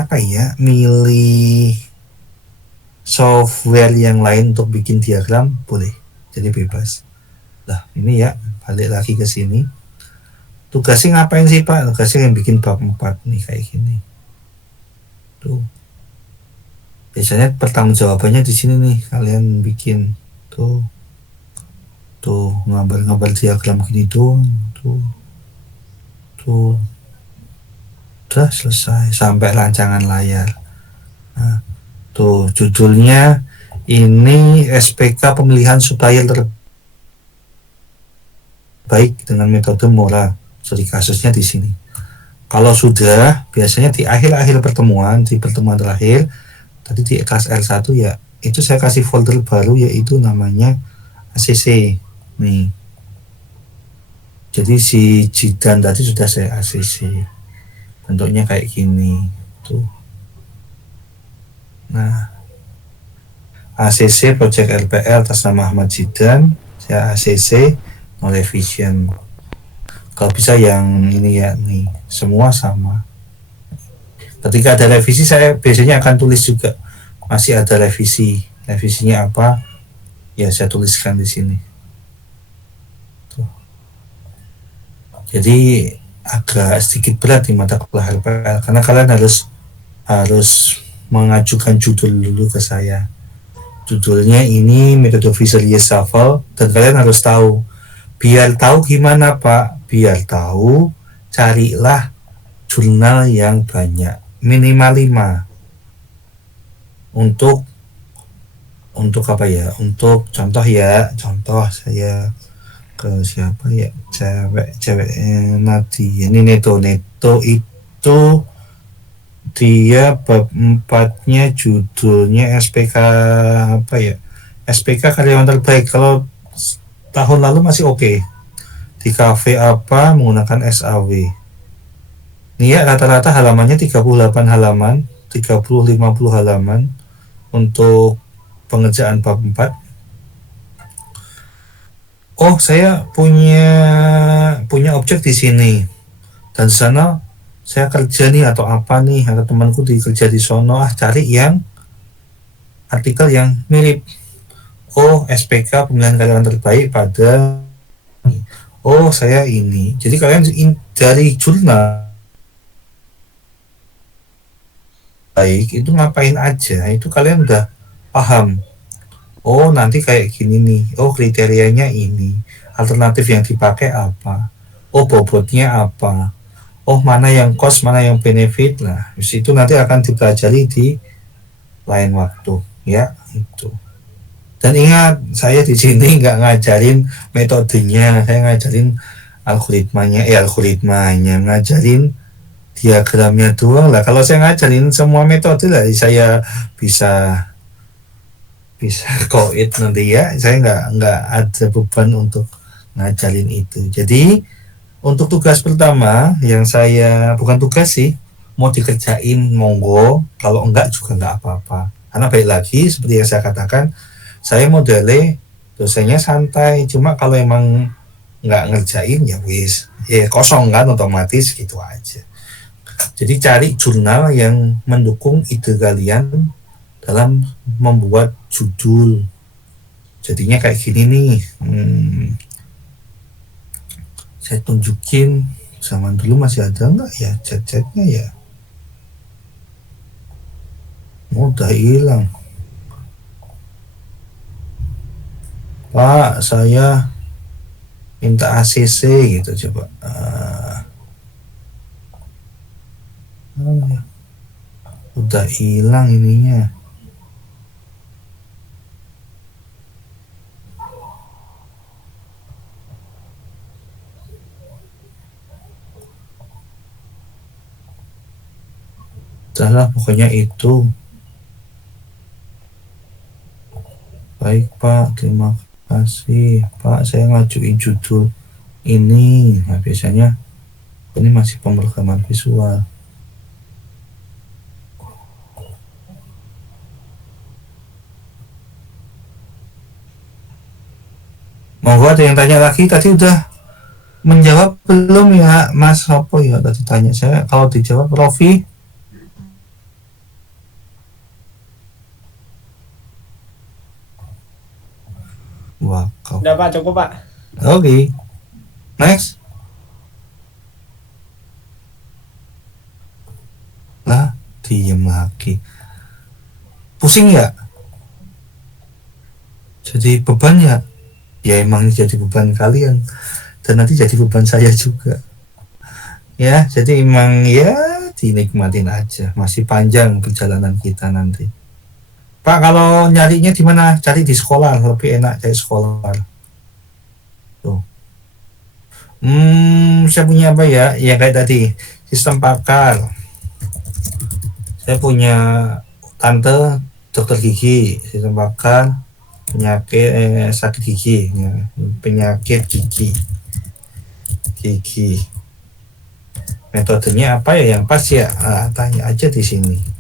software yang lain untuk bikin diagram, boleh, jadi bebas. Nah ini ya, balik lagi ke sini. Tugasnya ngapain sih Pak? Tugasnya yang bikin bab 4 nih kayak gini. Tuh. Biasanya pertanggungjawabannya di sini nih, kalian bikin tuh gambar-gambar diagram gini tuh udah selesai sampai rancangan layar. Nah, tuh judulnya ini SPK pemilihan supplier terbaik dengan metode Mora. Jadi kasusnya di sini. Kalau sudah, biasanya di akhir-akhir pertemuan, di pertemuan terakhir, tadi di kelas R1 ya, itu saya kasih folder baru yaitu namanya ACC. Nih. Jadi si Jidan tadi sudah saya ACC. Bentuknya kayak gini. Tuh. Nah, ACC Project RPL atas nama Ahmad Zidan, saya ACC no revision. Kalau bisa yang ini ya nih, semua sama. Ketika ada revisi saya biasanya akan tulis juga masih ada revisi. Revisinya apa? Ya saya tuliskan di sini. Tuh. Jadi agak sedikit berat di mata kuliah RPL karena kalian harus mengajukan judul dulu ke saya. Judulnya ini metode Fisher-Yes Shuffle dan kalian harus tahu. Biar tahu gimana Pak? Biar tahu carilah jurnal yang banyak, minimal 5. Untuk apa ya? Untuk contoh saya ke siapa ya? Cewek Nadia. Ini Neto itu dia bab 4-nya judulnya SPK apa ya? SPK karyawan terbaik. Kalau tahun lalu masih oke. Di kafe apa menggunakan SAW. Ini ya rata-rata halamannya 38 halaman, 30-50 halaman untuk pengerjaan bab 4. Oh, saya punya objek di sini. Dan di sana saya kerja nih atau apa nih, atau temanku kerja di sono, cari yang artikel yang mirip. Oh, SPK pemilihan karyawan terbaik pada oh saya ini. Jadi kalian dari jurnal baik itu ngapain aja, itu kalian udah paham. Oh nanti kayak gini nih, oh kriterianya ini, alternatif yang dipakai apa, oh bobotnya apa, oh mana yang cost, mana yang benefit. Nah itu nanti akan dipelajari di lain waktu ya itu. Dan ingat, saya di sini nggak ngajarin metodenya, saya ngajarin algoritmanya, ngajarin diagramnya doang lah. Kalau saya ngajarin semua metode lah, saya bisa koit nanti ya. Saya nggak ada beban untuk ngajarin itu. Jadi untuk tugas pertama yang saya bukan tugas sih, mau dikerjain monggo, kalau enggak juga nggak apa-apa. Karena baik lagi seperti yang saya katakan. Saya modelnya dosennya santai, cuma kalau emang nggak ngerjain ya wis, kosong kan otomatis gitu aja. Jadi cari jurnal yang mendukung ide kalian dalam membuat judul. Jadinya kayak gini nih. Saya tunjukin, zaman dulu masih ada nggak ya chat-chatnya ya? Udah hilang. Pak, saya minta ACC gitu coba. Udah hilang ininya. Udahlah pokoknya itu. Baik Pak, terima kasih Pak. Saya ngajuin judul ini. Nah biasanya ini masih pemrograman visual. Monggo, ada yang tanya lagi? Tadi udah menjawab belum ya Mas Sopo ya? Tadi tanya saya, kalau dijawab Rofi. Wah, kau. Udah Pak, cukup Pak. Oke. Next. Lah, diem lagi. Pusing ya? Jadi beban ya? Ya emang jadi beban kalian. Dan nanti jadi beban saya juga. Ya, jadi emang ya dinikmatin aja. Masih panjang perjalanan kita nanti. Pak, kalau nyarinya di mana? Cari di sekolah, lebih enak cari sekolah. Tuh. Saya punya apa ya? Ya kayak tadi, sistem pakar. Saya punya tante dokter gigi, sistem pakar penyakit sakit gigi, ya. Penyakit gigi. Metodenya apa ya yang pas ya? Tanya aja di sini.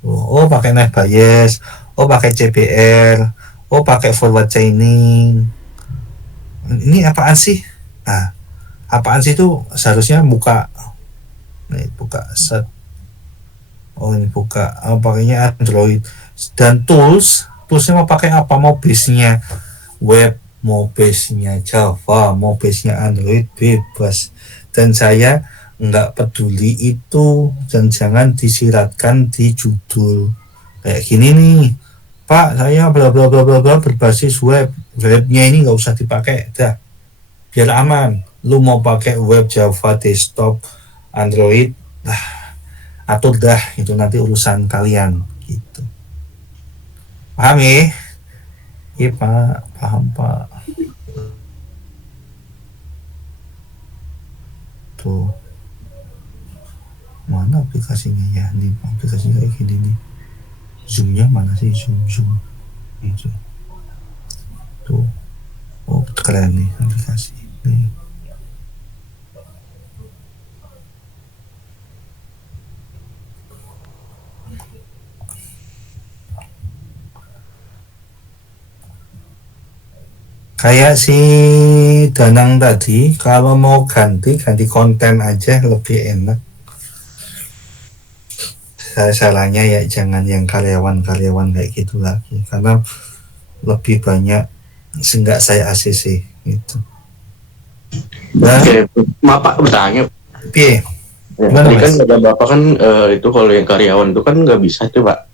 Oh pakai knife bias, oh pakai CBR, oh pakai forward chaining. Ini apaan sih? Nah, apaan sih itu seharusnya buka. Nih buka set. Oh ini buka. Oh, pakainya Android dan toolsnya mau pakai apa? Mau base-nya web, mau base-nya Java, mau base-nya Android, bebas. Dan saya nggak peduli itu, dan jangan disiratkan di judul kayak gini nih, Pak saya bla bla bla bla bla berbasis webnya ini nggak usah dipakai dah, biar aman. Lu mau pakai web Java, desktop, Android, atur dah, itu nanti urusan kalian gitu. Paham ya? Iya Pak, paham Pak. Tuh, mana aplikasinya ya? Ini aplikasinya kayak gini nih. Zoomnya mana sih? Zoom itu. Tuh, oh keren nih aplikasi nih. Kayak si Danang tadi, kalau mau ganti konten aja lebih enak. Salahnya ya jangan yang karyawan kayak gitu lagi, karena lebih banyak enggak saya ACC gitu. Nah, Oke, maaf Pak bertanya. Piye? Tadi kan kata Bapak kan itu kalau yang karyawan itu kan nggak bisa tuh Pak.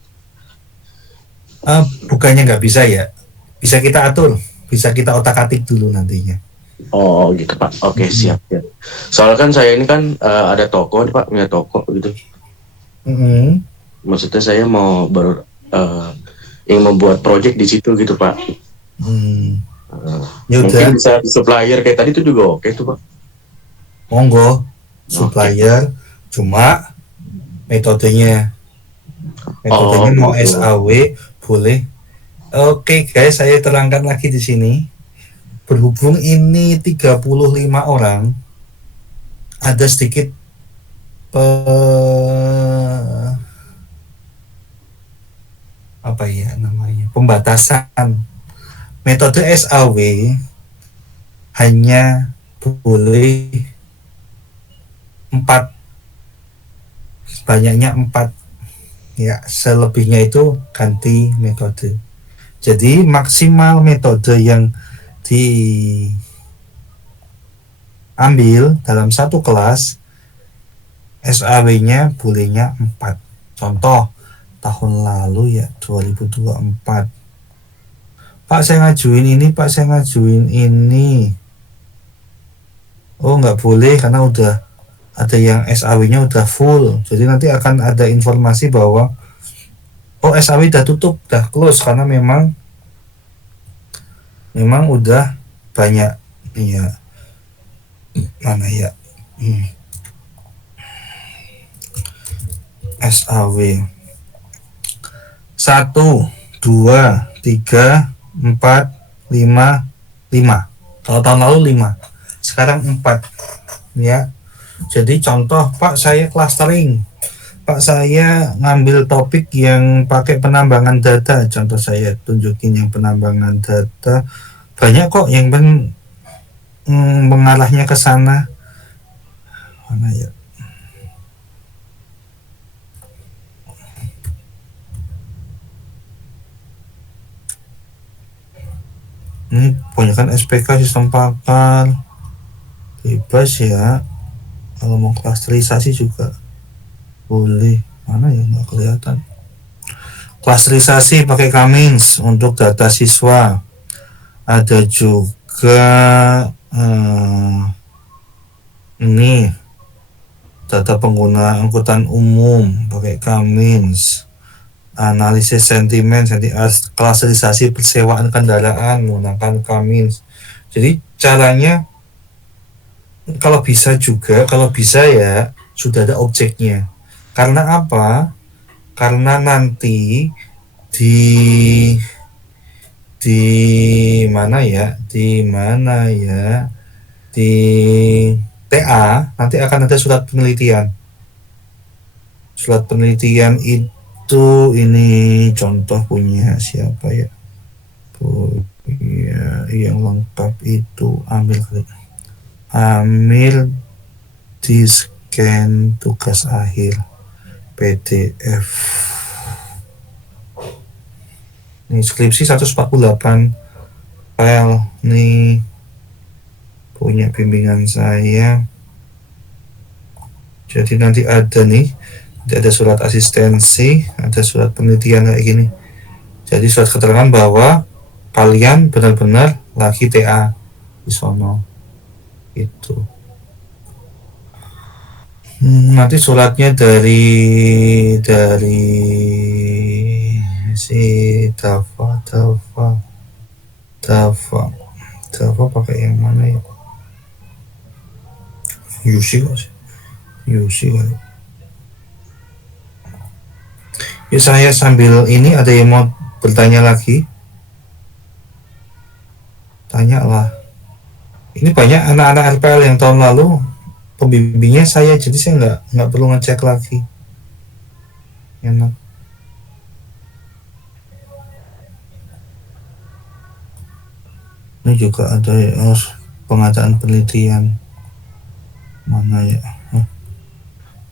Bukannya nggak bisa ya, bisa kita atur, bisa kita otak-atik dulu nantinya. Oh gitu Pak. Oke, siap ya. Soalnya kan saya ini kan ada toko nih Pak, punya toko gitu. Maksudnya saya mau baru ingin membuat project di situ gitu Pak. Mungkin bisa supplier kayak tadi itu juga oke tuh Pak. Monggo, supplier, cuma metodenya mau SAW boleh. Oke guys, saya terangkan lagi di sini. Berhubung ini 35 orang, ada sedikit apa ya namanya, pembatasan. Metode SAW hanya boleh 4, banyaknya 4 ya, selebihnya itu ganti metode. Jadi maksimal metode yang diambil dalam satu kelas SAW-nya bolehnya 4. Contoh tahun lalu ya 2024, Pak saya ngajuin ini, Pak saya ngajuin ini. Oh nggak boleh karena udah ada yang SAW-nya udah full. Jadi nanti akan ada informasi bahwa oh SAW udah tutup, udah close, karena memang udah banyak ya. Mana ya? SAW 1, 2, 3, 4, 5, 5. Kalau tahun lalu 5, sekarang 4 ya. Jadi contoh Pak, saya clustering, Pak saya ngambil topik yang pakai penambangan data, contoh saya tunjukin yang penambangan data, banyak kok yang mengarahnya ke sana. Mana ya? Ini kebanyakan SPK, sistem pakar, bebas ya. Kalau mau klasterisasi juga boleh. Mana ya, nggak kelihatan. Klasterisasi pakai Kamins untuk data siswa. Ada juga ini data pengguna angkutan umum pakai Kamins. Analisis sentimen, klasterisasi persewaan kendaraan menggunakan Kamins. Jadi caranya kalau bisa ya sudah ada objeknya. Karena apa? Karena nanti di mana ya? Di TA nanti akan ada surat penelitian. Surat penelitian itu ini contoh punya siapa ya? Ya, yang lengkap itu ambil di scan tugas akhir PDF. Ini skripsi 148 file nih punya bimbingan saya. Jadi nanti ada surat asistensi, ada surat penelitian kayak gini. Jadi surat keterangan bahwa kalian benar-benar lagi TA di sono. Itu. Nanti suratnya dari si Dava pakai yang mana ya? Yusi kali. Ya, saya sambil ini ada yang mau bertanya lagi? Tanyalah. Ini banyak anak-anak RPL yang tahun lalu pembimbingnya saya, jadi saya nggak perlu ngecek lagi. Enak. Ini juga ada pengadaan penelitian. Mana ya?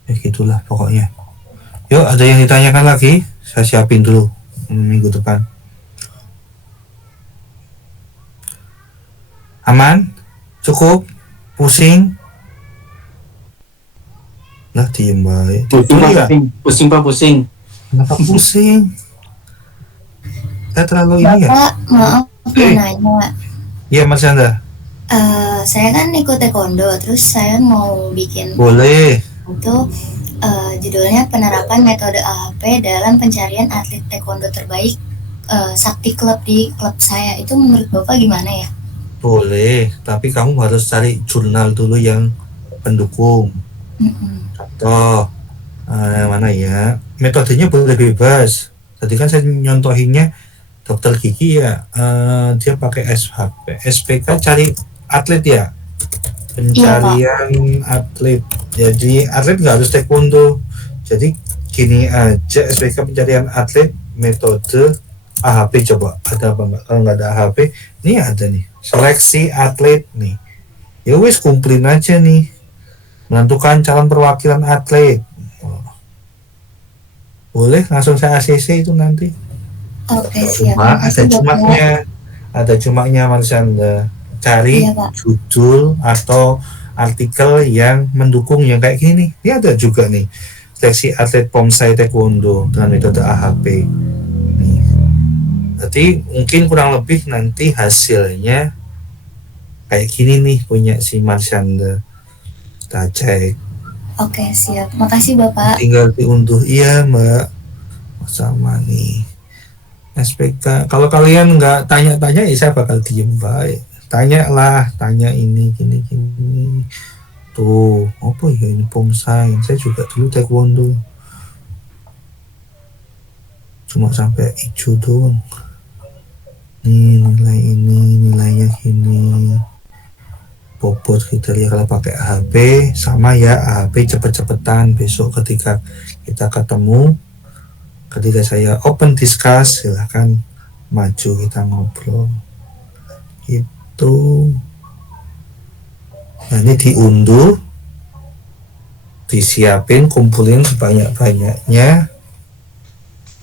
Ya gitulah pokoknya. Yuk, ada yang ditanyakan lagi? Saya siapin dulu minggu depan. Aman? Cukup? Pusing? Lah diem baik. Pusing Pak. Kenapa pusing? Saya terlalu ini ya? Bapak, maaf mau nanya. Iya Mas Anda. Saya kan ikut taekwondo, terus saya mau bikin Boleh. itu judulnya penerapan metode AHP dalam pencarian atlet taekwondo terbaik Sakti Club di klub saya. Itu menurut Bapak gimana ya? Boleh, tapi kamu harus cari jurnal dulu yang pendukung. Contoh, mana ya? Metodenya boleh bebas. Tadi kan saya nyontohinnya dokter gigi ya, dia pakai SHP, SPK cari atlet ya, pencarian atlet. Jadi atlet nggak harus taekwondo. Jadi gini aja, SPK pencarian atlet metode AHP, coba ada apa enggak? Kalau nggak ada AHP, ini ada nih, seleksi atlet nih. Ya wis kumplin aja nih, menentukan calon perwakilan atlet. Boleh langsung saya ACC itu nanti. Oke, siap. Cuma ada cumanya Mas Anda. Cari judul atau artikel yang mendukung yang kayak gini. Ini ada juga nih, seleksi atlet Pomsai Taekwondo dengan metode AHP. Nih. Jadi mungkin kurang lebih nanti hasilnya kayak gini nih punya si Marsyanda. Kita cek. Oke, siap. Makasih Bapak. Tinggal diunduh. Iya Mbak. Sama nih SPK. Kalau kalian nggak tanya-tanya ya saya bakal diem baik. Tanya ini gini tuh apa ya, ini Pomsai. Saya juga dulu taekwondo. cuma sampai hijau doang. Nih nilai ini, nilainya gini. Bobot kriteria kalau pakai AHP sama ya, AHP cepet-cepetan. Besok ketika kita ketemu, ketika saya open discuss, silahkan maju kita ngobrol itu. Nah ini diunduh, disiapin, kumpulin sebanyak-banyaknya.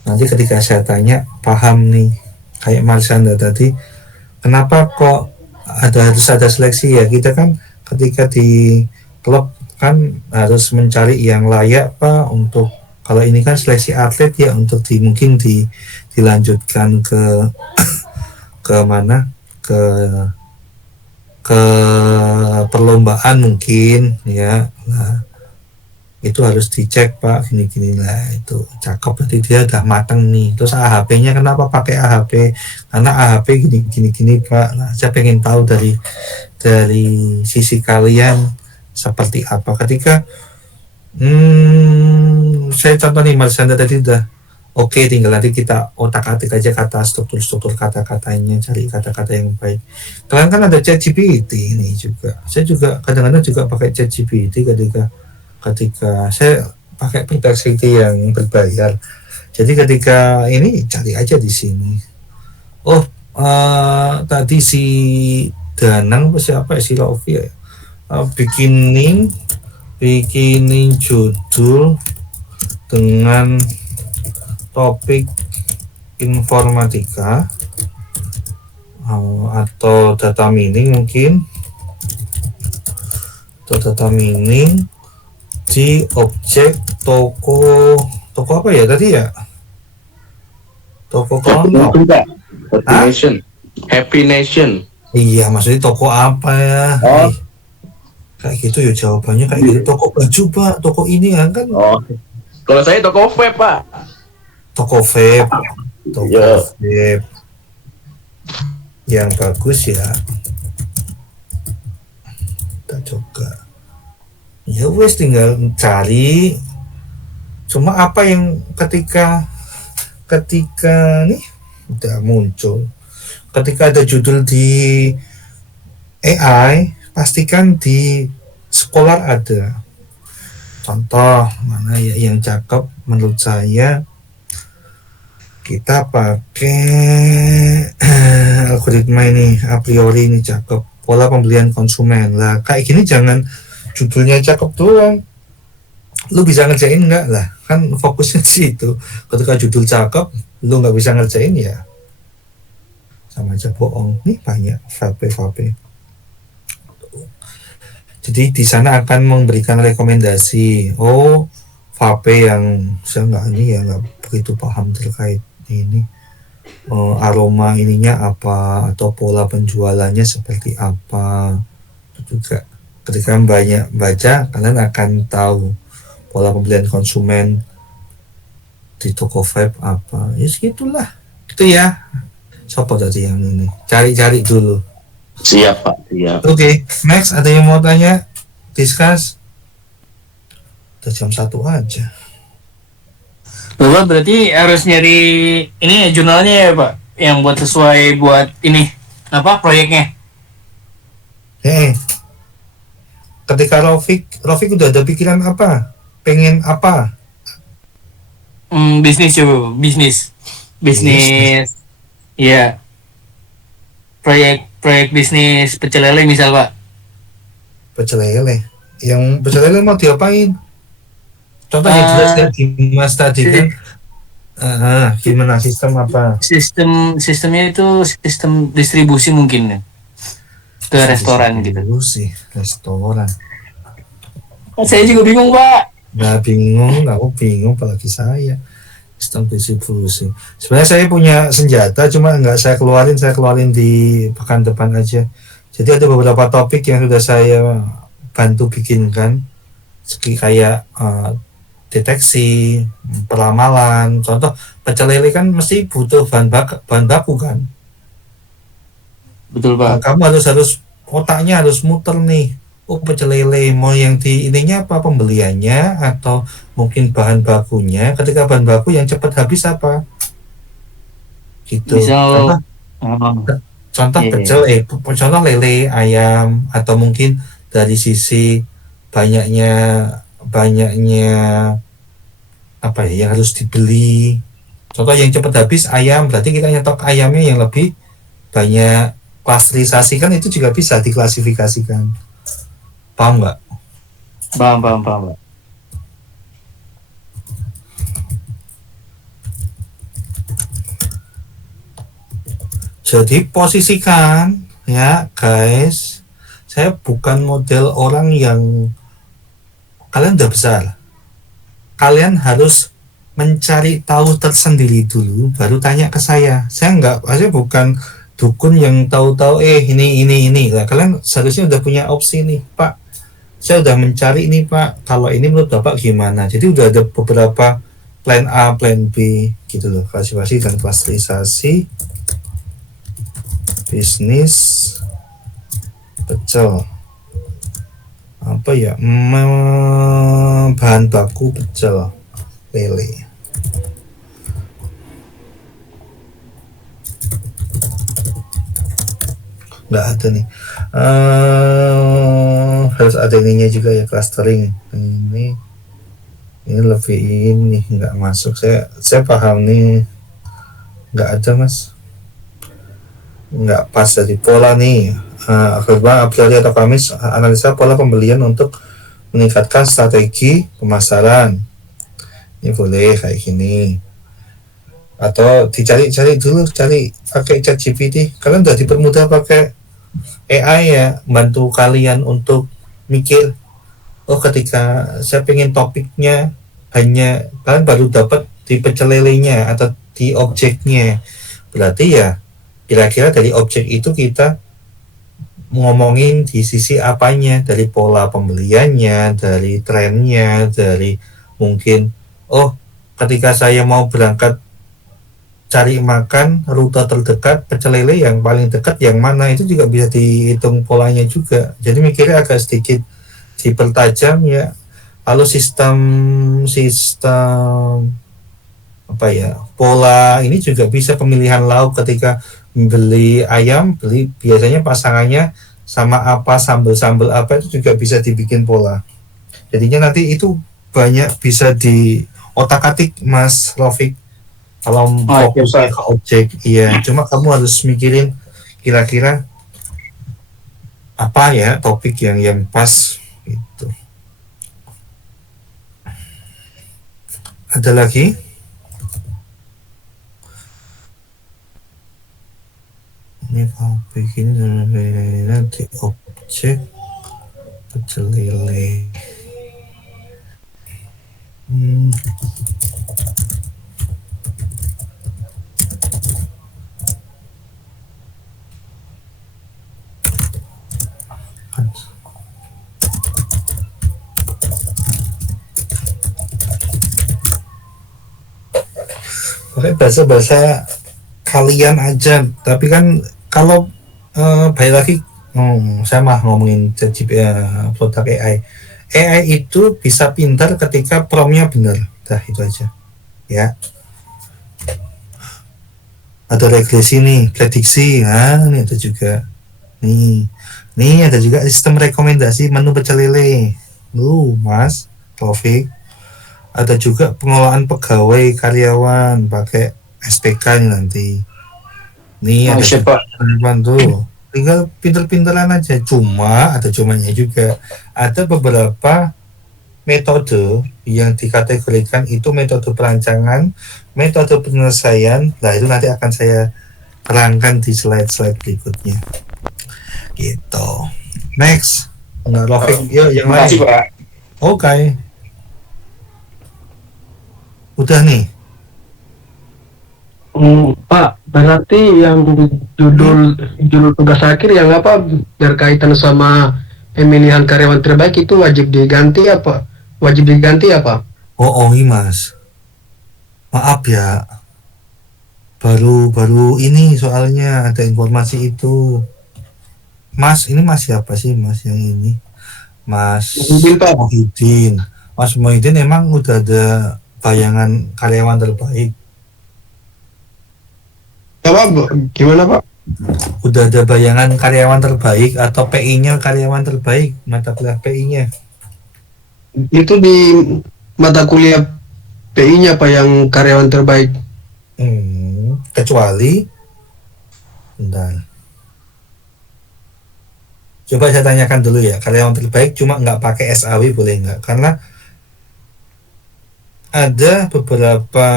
Nanti ketika saya tanya, paham nih, kayak Marsanda tadi, kenapa kok harus ada seleksi ya? Kita kan ketika di klub kan harus mencari yang layak Pak, untuk kalau ini kan seleksi atlet ya, untuk mungkin dilanjutkan ke mana, ke perlombaan mungkin ya. Nah, itu harus dicek Pak, gini-gini lah, itu cakep, berarti dia udah mateng nih. Terus AHP-nya kenapa pakai AHP? Karena AHP gini Pak. Nah, saya pengen tahu dari sisi kalian seperti apa. Ketika saya contoh nih, Marsanda tadi udah oke, tinggal nanti kita otak-atik aja kata struktur kata-katanya, cari kata-kata yang baik. Kalian kan ada ChatGPT ini juga. Saya juga kadang-kadang juga pakai ChatGPT ketika saya pakai Perplexity yang berbayar. Jadi ketika ini cari aja di sini. Oh, tadi si Danang siapa ya, si Lofi ya, bikinin judul dengan topik informatika atau data mining mungkin, atau data mining di objek toko apa ya tadi ya, toko kelompok Happy Nation. Iya, maksudnya toko apa ya? Oh. Kayak gitu ya jawabannya, kayak gitu. Toko baju Pak, toko ini kan. Oh, kalau saya toko vape Pak. Toko vape, vape yang bagus ya. Kita coba. Ya wes, tinggal cari. Cuma apa yang ketika nih udah muncul, ketika ada judul di AI, pastikan di Scholar ada contoh mana ya yang cakep. Menurut saya kita pakai algoritma ini, a priori ini cakep, pola pembelian konsumen lah. Kayak gini jangan judulnya cakep doang, lu bisa ngerjain enggak lah, kan fokusnya di situ. Ketika judul cakep lu nggak bisa ngerjain ya sama aja bohong. Nih banyak vape. Jadi di sana akan memberikan rekomendasi. Oh, vape yang saya nggak begitu paham terkait ini, aroma ininya apa, atau pola penjualannya seperti apa. Itu juga ketika banyak baca, kalian akan tahu pola pembelian konsumen di toko vape apa. Ya segitulah. Itu ya. Siapa tadi yang ini? Cari-cari dulu. Siap Pak, siap. Oke, next ada yang mau tanya? Discuss? Udah jam 1 aja. Bapak berarti harus nyari ini ya, jurnalnya ya Pak, yang buat sesuai buat ini apa proyeknya. Ketika Rofik udah ada pikiran apa? Pengen apa? Bisnis coba, bisnis. Iya. Proyek bisnis pecel lele misal Pak. Pecel lele. Yang pecel lele mau diapain? Contohnya jelaskan Dimas tadi kan. Gimana sistem apa? Sistemnya itu sistem distribusi mungkin ya. Ke restoran gitu. Distribusi restoran. Saya juga bingung Pak. Nggak bingung, aku bingung apalagi saya. Sistem distribusi. Sebenarnya saya punya senjata, cuma nggak saya keluarin di pekan depan aja. Jadi ada beberapa topik yang sudah saya bantu bikinkan, kayak deteksi, peramalan. Contoh pecel lele kan mesti butuh bahan baku kan. Betul Pak. Kamu harus otaknya harus muter nih. Oh, pecel lele mau yang di ininya apa, pembeliannya atau mungkin bahan bakunya. Ketika bahan baku yang cepat habis apa? gitu. Misal Contoh iya. pecel, contoh lele, ayam, atau mungkin dari sisi banyaknya apa ya yang harus dibeli. Contoh yang cepat habis ayam, berarti kita nyetok ayamnya yang lebih banyak pasteurisasi, kan itu juga bisa diklasifikasikan. Paham nggak? Paham, Pak. Jadi posisikan ya guys, saya bukan model orang yang kalian udah besar. Kalian harus mencari tahu tersendiri dulu, baru tanya ke saya. Saya bukan dukun yang tahu-tahu ini lah. Kalian seharusnya udah punya opsi nih, Pak. Saya udah mencari ini, Pak. Kalau ini menurut Bapak gimana? Jadi udah ada beberapa plan A, plan B gitu loh. Klasifikasi dan klasterisasi bisnis pecel. Apa ya? Bahan baku pecel lele. Nggak ada nih. Harus ada ininya juga ya, clustering. Ini lebih ini nggak masuk. Saya paham nih. Nggak ada mas. Nggak pas dari pola nih. April atau Kamis analisa pola pembelian untuk meningkatkan strategi pemasaran. Ini boleh kayak gini. Atau dicari-cari dulu, cari pakai ChatGPT. Kalian udah dipermudah pakai AI ya, bantu kalian untuk mikir. Oh, ketika saya pengen topiknya hanya kalian baru dapat di pecel lelenya atau di objeknya. Berarti ya kira-kira dari objek itu kita ngomongin di sisi apanya, dari pola pembeliannya, dari trennya, dari mungkin ketika saya mau berangkat cari makan, rute terdekat pecel lele yang paling dekat yang mana, itu juga bisa dihitung polanya juga. Jadi mikirnya agak sedikit dipertajam ya. Lalu sistem apa ya, pola ini juga bisa pemilihan lauk. Ketika beli ayam, biasanya pasangannya sama apa, sambal apa, itu juga bisa dibikin pola. Jadinya nanti itu banyak bisa di otak-atik Mas Rafiq. Kalau fokusnya ke objek, iya. Cuma kamu harus mikirin kira-kira apa ya topik yang pas gitu. Ada lagi? Ini topik ini nanti objek pecel lele. Pakai bahasa kalian aja, tapi kan kalau balik lagi saya mah ngomongin produk AI itu bisa pintar ketika promptnya benar. Itu aja ya. Ada regresi nih, prediksi, ini ada juga nih ada juga sistem rekomendasi menu pecel lele Mas Taufik. Ada juga pengelolaan pegawai karyawan pakai SPK nih nanti. Nih ada teman tuh. Tinggal pinter-pinteran aja. Cuma ada cumanya juga. Ada beberapa metode yang dikategorikan itu metode perancangan, metode penyelesaian. Nah, itu nanti akan saya terangkan di slide-slide berikutnya. Gitu. Next. Nggak Rafiq, yuk yang lain. Oke. Udah nih. Pak, berarti yang judul tugas akhir yang apa berkaitan sama pemilihan karyawan terbaik itu wajib diganti apa? Oh, Mas. Maaf ya. Baru ini soalnya ada informasi itu. Mas, ini Mas siapa sih Mas yang ini? Mas Muhyiddin. Mas Muhyiddin emang udah ada bayangan karyawan terbaik? Apa gimana Pak? Udah ada bayangan karyawan terbaik atau PI-nya karyawan terbaik, mata kuliah PI-nya? Itu di mata kuliah PI-nya Pak yang karyawan terbaik. Kecuali, bentar. Coba saya tanyakan dulu ya, karyawan terbaik cuma nggak pakai SAW boleh nggak? Karena ada beberapa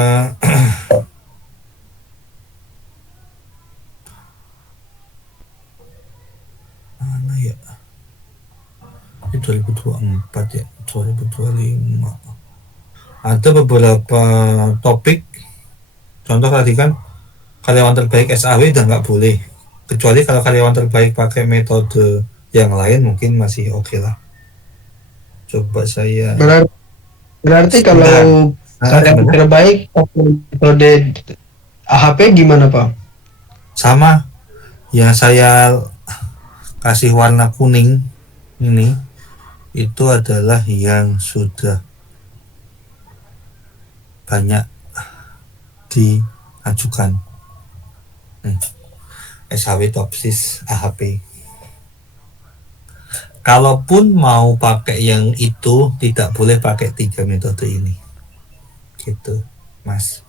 mana ya? Ini 2024 ya, 2025. Ada beberapa topik, contoh tadi kan karyawan terbaik SAW udah nggak boleh. Kecuali kalau karyawan terbaik pakai metode yang lain mungkin masih oke lah. Coba saya. Berarti kalau karyawan terbaik metode AHP gimana Pak? Sama, yang saya kasih warna kuning ini itu adalah yang sudah banyak diajukan. SAW Topsis AHP. Kalaupun mau pakai yang itu, tidak boleh pakai 3 metode ini. Gitu, Mas.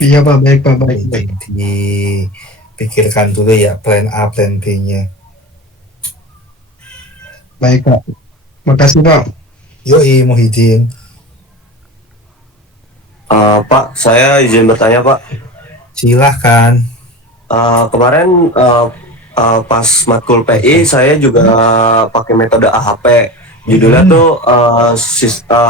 Iya Pak, baik Pak, baik. Dipikirkan dulu ya plan A, plan B-nya. Baik Pak. Makasih Pak. Yoi Muhyiddin. Pak, saya izin bertanya Pak. Silahkan. Kemarin pas matkul PI saya juga pakai metode AHP. Judulnya tuh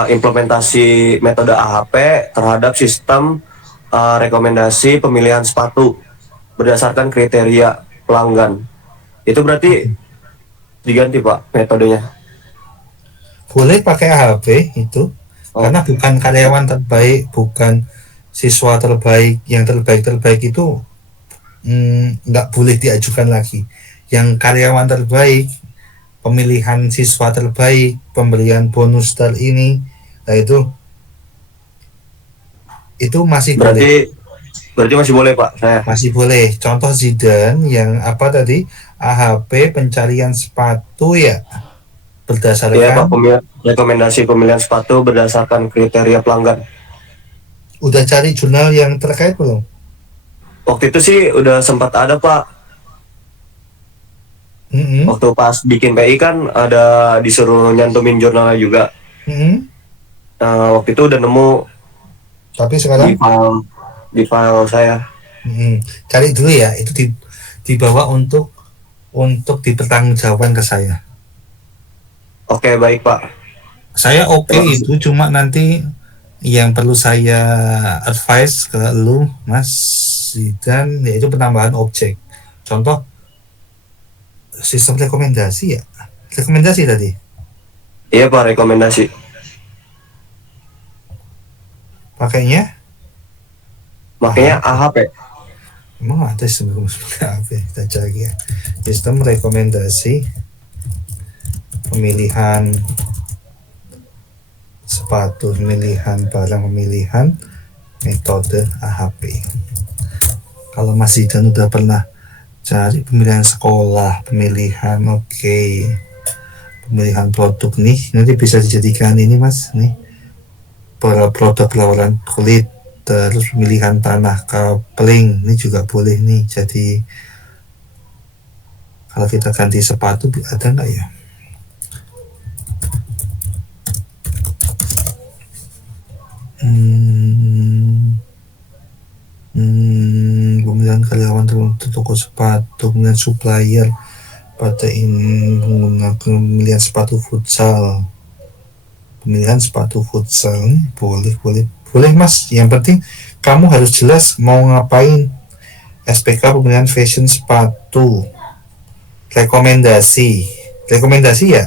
implementasi metode AHP terhadap sistem rekomendasi pemilihan sepatu berdasarkan kriteria pelanggan. Itu berarti diganti Pak metodenya? Boleh pakai AHP itu, karena bukan karyawan terbaik, bukan siswa terbaik. Yang terbaik itu nggak boleh diajukan lagi. Yang karyawan terbaik, pemilihan siswa terbaik, pemberian bonus ini, nah itu masih boleh. Berarti masih boleh Pak saya? Masih boleh. Contoh Zidane yang apa tadi, AHP pencarian sepatu ya, berdasarkan. Iya Pak, rekomendasi pemilihan sepatu berdasarkan kriteria pelanggan. Udah cari jurnal yang terkait belum? Waktu itu sih udah sempat ada Pak. Waktu pas bikin PI kan ada disuruh nyantumin jurnalnya juga. Waktu itu udah nemu. Tapi sekarang di file saya. Cari dulu ya, itu dibawa untuk dipertanggungjawabkan ke saya. Oke, baik Pak. Saya itu cuma nanti yang perlu saya advice ke lu Mas Zidan, yaitu penambahan objek. Contoh sistem rekomendasi ya, rekomendasi tadi. Iya Pak, rekomendasi. Pakainya AHP. Emang ada sistem AHP? Kita cari ya. Sistem rekomendasi pemilihan sepatu, pemilihan barang, pemilihan metode AHP. Kalau Mas Zidan udah pernah cari pemilihan sekolah, pemilihan pemilihan produk nih, nanti bisa dijadikan ini Mas nih, produk lawalan kulit, terus pemilihan tanah kapling, ini juga boleh nih. Jadi kalau kita ganti sepatu ada nggak ya? Pemilihan karyawan teruntuk toko sepatu, pemilihan supplier pada ini menggunakan pemilihan sepatu futsal. Pemilihan sepatu futsal boleh Mas. Yang penting kamu harus jelas mau ngapain. SPK pemilihan fashion sepatu. Rekomendasi ya?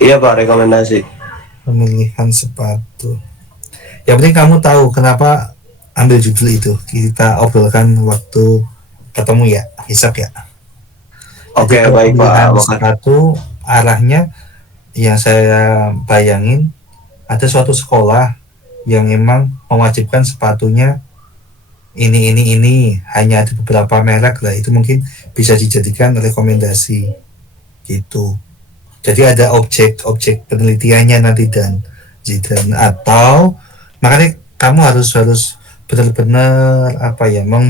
Iya Pak, rekomendasi. Pemilihan sepatu. Yang penting kamu tahu kenapa ambil judul itu. Kita obrolkan waktu ketemu ya, Hisap ya. Oke, baik Pak. Sepatu arahnya yang saya bayangin, ada suatu sekolah yang memang mewajibkan sepatunya ini hanya ada beberapa merek lah, itu mungkin bisa dijadikan rekomendasi gitu. Jadi ada objek penelitiannya nanti dan atau makanya kamu harus benar-benar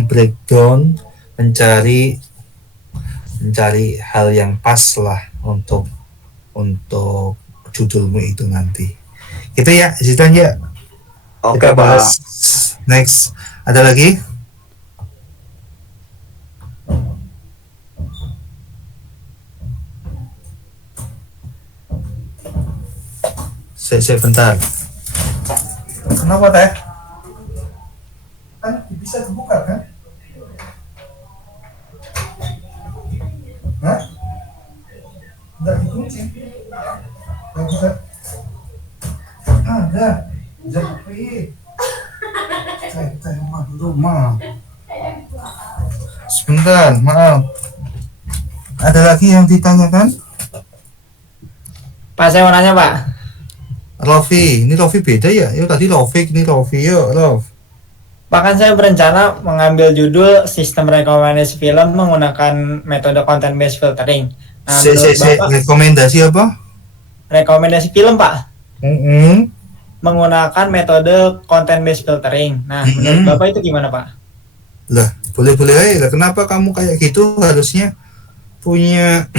breakdown, mencari hal yang pas lah untuk judulmu itu nanti. Itu ya, Zidan ya. Oke, Kita Pak. bahas next. Ada lagi? Saya bentar. Kenapa teh? Kan bisa dibuka kan? Hah? Nggak dikunci? Nggak bisa? Ada. Jepit. Teh mah rumah. Sebentar, maaf. Ada lagi yang ditanyakan? Pak, saya mau nanya, Pak. Rofi, ini Rofi beda ya? Yuk tadi Rofik, ini Rofi, yuk Rof. Bahkan saya berencana mengambil judul sistem rekomendasi film menggunakan metode content based filtering. Nah, menurut Bapak, Rekomendasi apa? rekomendasi film, Pak, menggunakan metode content based filtering. Nah, menurut Bapak itu gimana, Pak? Lah, boleh-boleh aja. Kenapa kamu kayak gitu? Harusnya punya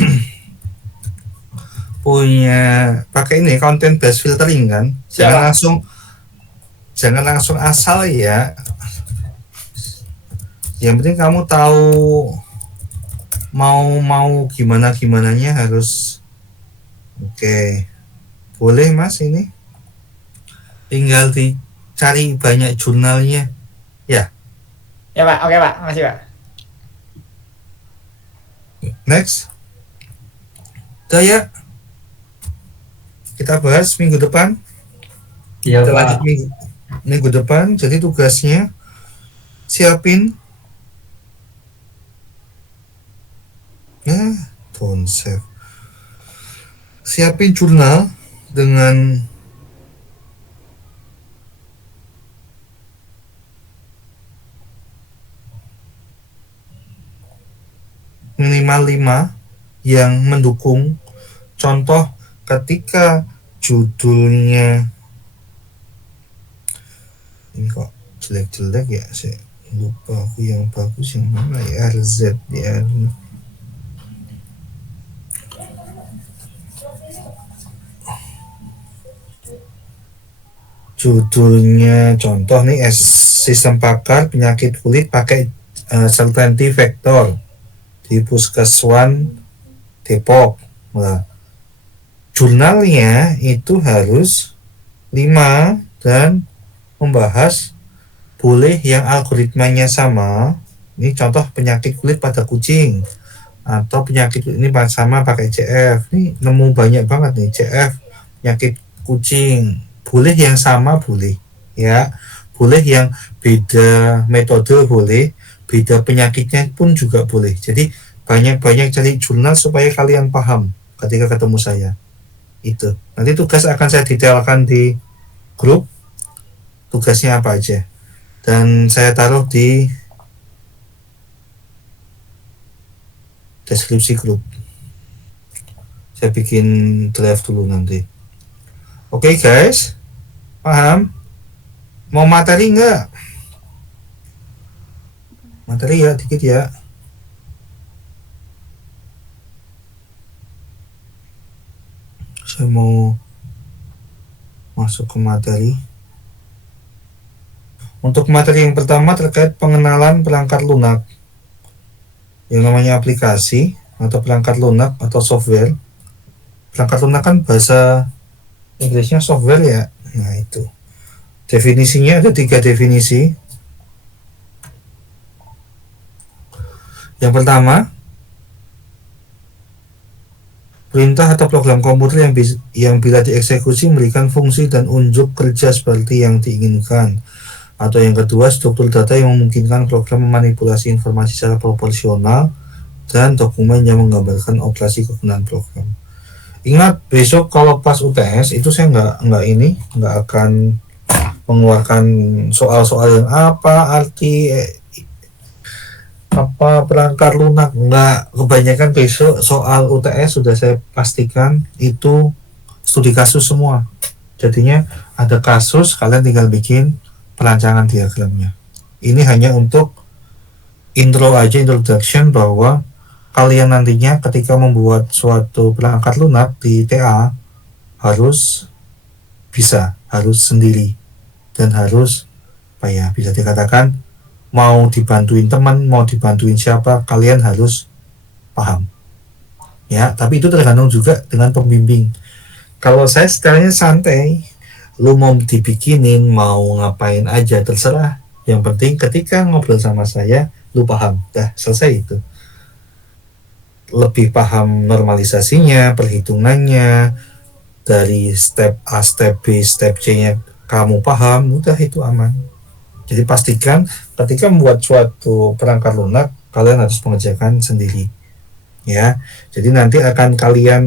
pakai ini content based filtering kan? Jangan langsung asal ya. Yang penting kamu tahu mau gimananya harus. Oke. Boleh Mas ini. Tinggal dicari banyak jurnalnya. Ya. Ya, Pak. Oke, Pak. Makasih, Pak. Next. Udah ya. Kita bahas minggu depan. Iya, Kita Pak. lanjut minggu depan. Jadi tugasnya siapin konsep. Siapin jurnal dengan minimal 5 yang mendukung. Contoh ketika judulnya ini kok jelek-jelek ya, saya lupa aku yang bagus yang mana ya, RZ ya. Judulnya contoh nih, sistem pakar penyakit kulit pakai certainty vector di Puskeswan Depok. Nah, jurnalnya itu harus 5 dan membahas boleh yang algoritmanya sama. Ini contoh penyakit kulit pada kucing atau penyakit ini sama pakai CF. Ini nemu banyak banget nih CF penyakit kucing. Boleh yang sama boleh ya. Boleh yang beda metode boleh, beda penyakitnya pun juga boleh. Jadi banyak-banyak cari jurnal supaya kalian paham ketika ketemu saya. Itu. Nanti tugas akan saya detailkan di grup. Tugasnya apa aja. Dan saya taruh di deskripsi grup. Saya bikin draft dulu nanti. Oke guys. Paham? Mau materi enggak? Materi ya, dikit ya. Saya mau masuk ke materi. Untuk materi yang pertama terkait pengenalan perangkat lunak. Yang namanya aplikasi atau perangkat lunak atau software. Perangkat lunak kan bahasa Inggrisnya software ya. Nah itu. Definisinya ada 3 definisi. Yang pertama, perintah atau program komputer yang bila dieksekusi memberikan fungsi dan unjuk kerja seperti yang diinginkan. Atau yang kedua, struktur data yang memungkinkan program memanipulasi informasi secara proporsional dan dokumen yang menggambarkan operasi kegunaan program. Ingat, besok kalau pas UTS itu saya nggak akan mengeluarkan soal-soal yang apa arti apa perangkat lunak, enggak. Kebanyakan besok soal UTS sudah saya pastikan itu studi kasus semua. Jadinya ada kasus, kalian tinggal bikin perancangan diagramnya. Ini hanya untuk intro aja, introduction, bahwa kalian nantinya ketika membuat suatu perangkat lunak di TA harus bisa, harus sendiri, dan harus apa ya, bisa dikatakan mau dibantuin teman, mau dibantuin siapa, kalian harus paham ya. Tapi itu tergantung juga dengan pembimbing. Kalau saya stylenya santai, lu mau dibikinin, mau ngapain aja terserah, yang penting ketika ngobrol sama saya lu paham, dah selesai. Itu lebih paham normalisasinya, perhitungannya, dari step A, step B, step C nya kamu paham, udah itu aman. Jadi pastikan ketika membuat suatu perangkat lunak, kalian harus mengerjakan sendiri ya. Jadi nanti akan kalian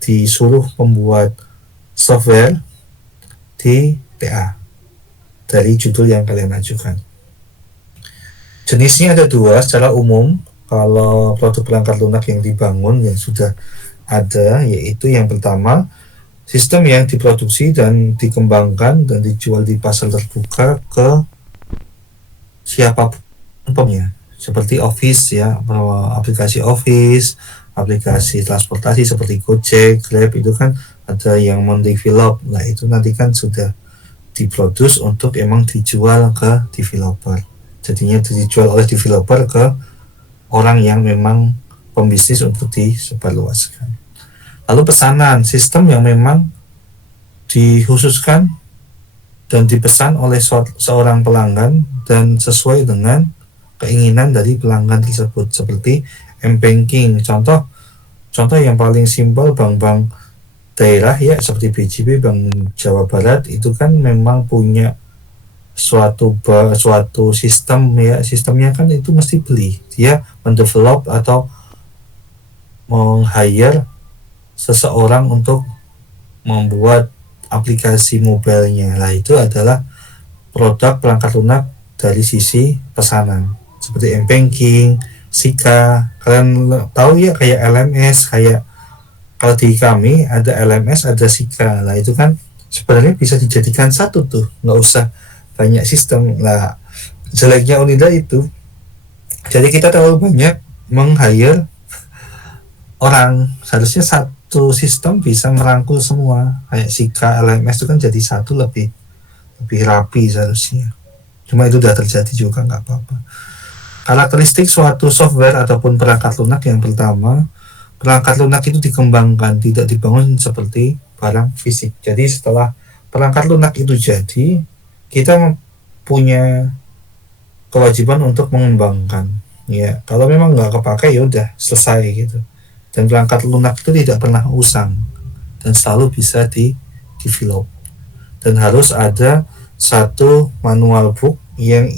disuruh membuat software di TA dari judul yang kalian ajukan. Jenisnya ada dua secara umum. Kalau produk perangkat lunak yang dibangun, yang sudah ada, yaitu yang pertama, sistem yang diproduksi dan dikembangkan dan dijual di pasar terbuka ke siapapun punya, seperti Office ya, aplikasi Office, aplikasi transportasi seperti Gojek, Grab, itu kan ada yang mendevelop. Nah itu nanti kan sudah diproduce untuk emang dijual ke developer. Jadinya dijual oleh developer ke orang yang memang pembisnis untuk disebarluaskan. Lalu pesanan, sistem yang memang dikhususkan dan dipesan oleh seorang pelanggan dan sesuai dengan keinginan dari pelanggan tersebut, seperti M-Banking. Contoh yang paling simpel, bank-bank daerah ya, seperti BJB, Bank Jawa Barat, itu kan memang punya suatu sistem ya. Sistemnya kan itu mesti beli, dia mendevelop atau meng-hire seseorang untuk membuat aplikasi mobilenya. Nah itu adalah produk perangkat lunak dari sisi pesanan, seperti M-Banking, Sika. Kalian tahu ya, kayak LMS, kayak kalau di kami ada LMS, ada Sika. Nah itu kan sebenarnya bisa dijadikan satu tuh, nggak usah banyak sistem. Nah jeleknya Unida itu, jadi kita terlalu banyak meng-hire orang. Seharusnya satu sistem bisa merangkul semua, kayak Sika, LMS itu kan jadi satu, lebih rapi seharusnya. Cuma itu udah terjadi juga, nggak apa-apa. Karakteristik suatu software ataupun perangkat lunak, yang pertama, perangkat lunak itu dikembangkan, tidak dibangun seperti barang fisik. Jadi setelah perangkat lunak itu jadi, kita punya kewajiban untuk mengembangkan ya. Kalau memang nggak kepakai ya udah selesai gitu. Dan perangkat lunak itu tidak pernah usang dan selalu bisa di-develop. Dan harus ada satu manual book yang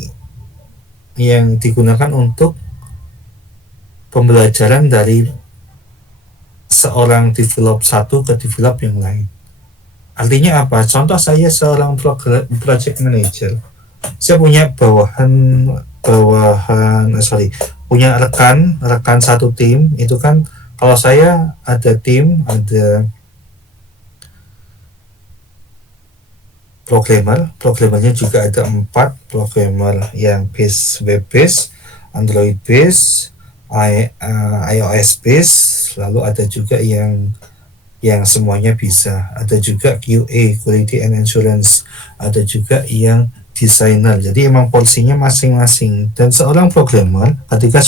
digunakan untuk pembelajaran dari seorang develop satu ke develop yang lain. Artinya apa? Contoh, saya seorang project manager. Saya punya punya rekan satu tim. Itu kan kalau saya ada tim, ada programmernya juga ada 4 programmer, yang web base, Android base, iOS base, lalu ada juga yang semuanya bisa, ada juga QA, quality and assurance, ada juga yang designer. Jadi emang porsinya masing-masing. Dan seorang programmer ketika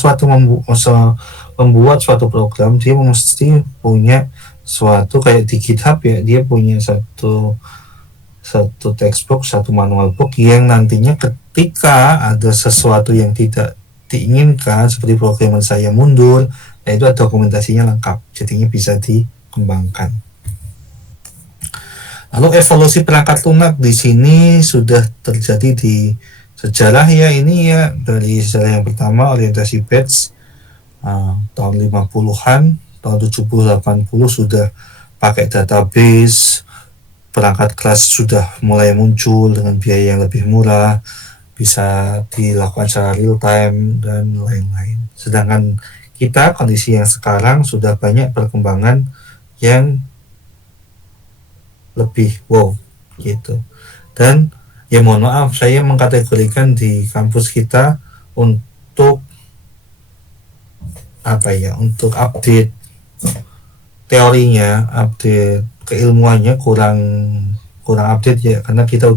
membuat suatu program, dia mesti punya suatu, kayak di GitHub ya, dia punya satu textbook, satu manual book, yang nantinya ketika ada sesuatu yang tidak diinginkan, seperti programmer saya mundur, nah itu ada dokumentasinya lengkap, jadinya bisa dikembangkan. Lalu evolusi perangkat lunak di sini sudah terjadi di sejarah ya, ini ya, dari sejarah yang pertama orientasi batch tahun 50-an, tahun 70-80 sudah pakai database, perangkat kelas sudah mulai muncul dengan biaya yang lebih murah, bisa dilakukan secara real time dan lain-lain. Sedangkan kita kondisi yang sekarang sudah banyak perkembangan yang lebih wow gitu. Dan ya mohon maaf, saya mengkategorikan di kampus kita untuk untuk update teorinya, update keilmuannya kurang update ya, karena kita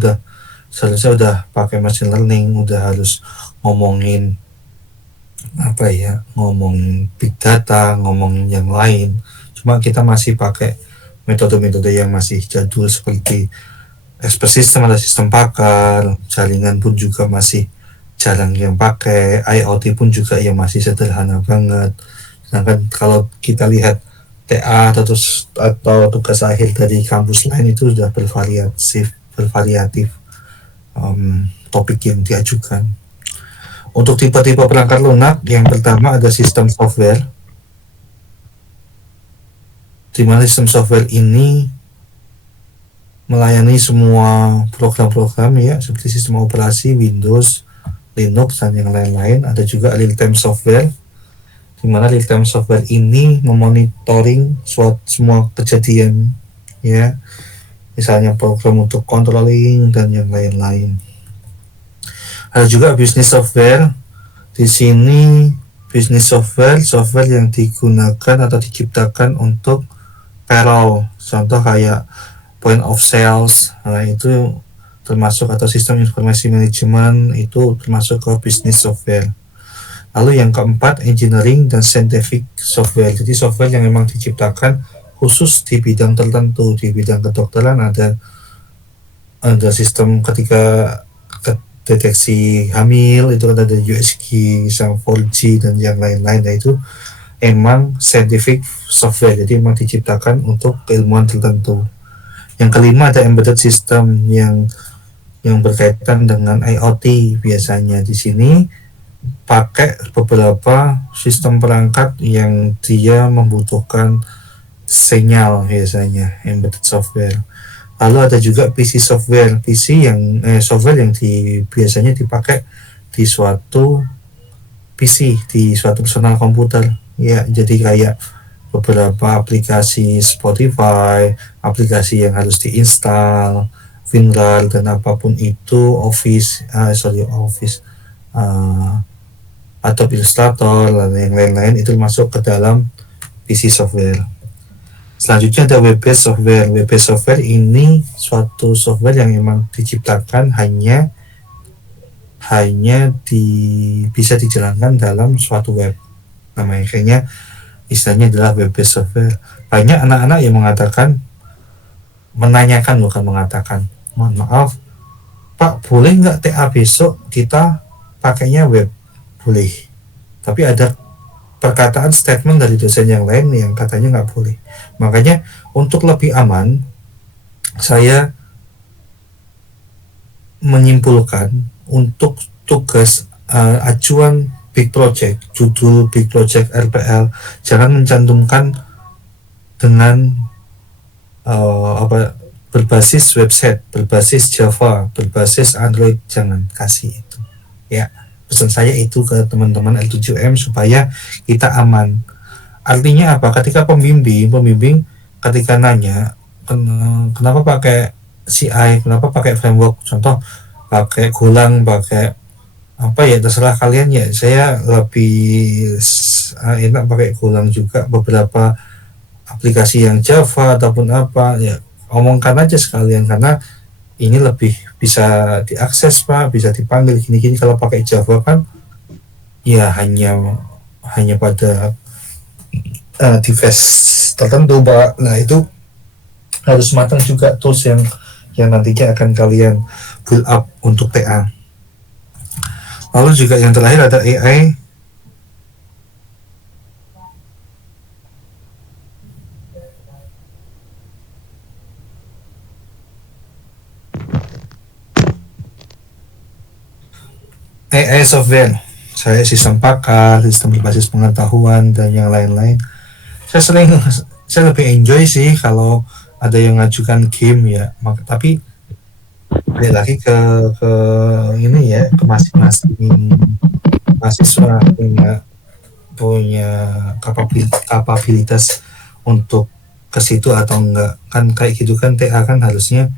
seharusnya udah pakai machine learning, udah harus ngomongin ngomong big data, ngomongin yang lain. Cuma kita masih pakai metode-metode yang masih jadul seperti expert system atau sistem pakar, jaringan pun juga masih jarang yang pakai, IoT pun juga yang masih sederhana banget. Sedangkan kalau kita lihat TA atau tugas akhir dari kampus lain itu sudah bervariatif topik yang diajukan. Untuk tipe-tipe perangkat lunak, yang pertama ada sistem software, di mana sistem software ini melayani semua program-program ya, seperti sistem operasi Windows, Linux, dan yang lain-lain. Ada juga real-time software, di mana real-time software ini memonitoring semua kejadian ya, misalnya program untuk controlling dan yang lain-lain. Ada juga business software. Di sini business software yang digunakan atau diciptakan untuk payroll, contoh kayak point of sales, nah itu termasuk, atau sistem informasi manajemen itu termasuk ke business software. Lalu yang keempat, engineering dan scientific software. Jadi software yang memang diciptakan khusus di bidang tertentu. Di bidang kedokteran ada sistem ketika deteksi hamil, itu ada USG, sama 4G dan yang lain-lain. Nah itu emang scientific software, jadi emang diciptakan untuk keilmuan tertentu. Yang kelima ada embedded system yang berkaitan dengan IoT. Biasanya di sini pakai beberapa sistem perangkat yang dia membutuhkan sinyal, biasanya embedded software. Lalu ada juga PC software, software yang biasanya dipakai di suatu PC, di suatu personal komputer ya. Jadi kayak beberapa aplikasi Spotify, aplikasi yang harus diinstal, WinRAR dan apapun itu, Adobe Illustrator dan yang lain-lain itu masuk ke dalam PC software. Selanjutnya ada web-based software. Web-based software ini suatu software yang memang diciptakan bisa dijalankan dalam suatu web. Namanya kayaknya istilahnya adalah web-based software. Banyak anak-anak yang menanyakan, mohon maaf Pak, boleh nggak TA besok kita pakainya web? Boleh, tapi ada perkataan statement dari dosen yang lain yang katanya nggak boleh. Makanya untuk lebih aman, saya menyimpulkan untuk tugas ajuan big project, judul big project RPL, jangan mencantumkan dengan berbasis website, berbasis Java, berbasis Android, jangan kasih itu ya. Pesan saya itu ke teman-teman L7M supaya kita aman. Artinya apa? Ketika pembimbing ketika nanya kenapa pakai CI, kenapa pakai framework, contoh pakai Golang, pakai apa ya, terserah kalian ya. Saya lebih enak pakai Golang juga. Beberapa aplikasi yang Java ataupun apa ya, omongkan aja sekalian, karena ini lebih bisa diakses Pak, bisa dipanggil gini-gini. Kalau pakai Java kan ya hanya pada device tertentu Pak. Nah itu harus matang juga tools yang nantinya akan kalian build up untuk TA. Lalu juga yang terakhir ada AI. AI software, saya sistem pakar, sistem berbasis pengetahuan dan yang lain-lain. Saya lebih enjoy sih kalau ada yang ngajukan game ya, tapi balik lagi ke ini ya, ke masing-masing mahasiswa punya kapabilitas untuk ke situ atau enggak. Kan kayak gitu kan, TA kan harusnya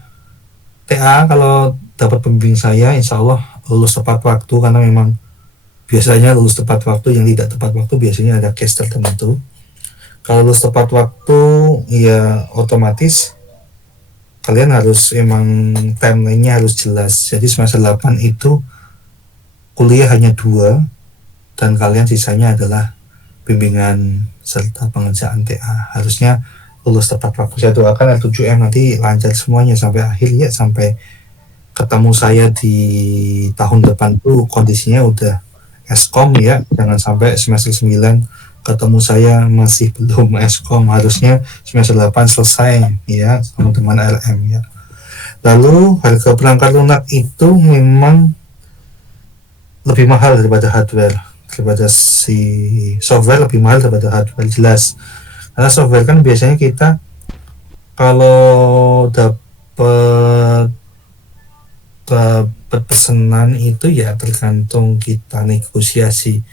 kalau dapat pembimbing saya insya Allah lulus tepat waktu, karena memang biasanya lulus tepat waktu. Yang tidak tepat waktu biasanya ada case tertentu. Kalau lulus tepat waktu ya otomatis kalian harus emang timeline-nya harus jelas. Jadi semester 8 itu kuliah hanya 2 dan kalian sisanya adalah bimbingan serta pengerjaan TA. Harusnya lulus tepat waktu. Saya doakan R7M nanti lancar semuanya sampai akhir ya, sampai ketemu saya di tahun depan tuh kondisinya udah Eskom ya. Jangan sampai semester 9 ketemu saya masih belum Eskom. Harusnya semester 8 selesai ya teman-teman LM ya. Lalu harga perangkat lunak itu memang lebih mahal daripada hardware, daripada si software lebih mahal daripada hardware, jelas. Karena software kan biasanya kita kalau dapat pesanan itu ya tergantung kita negosiasi.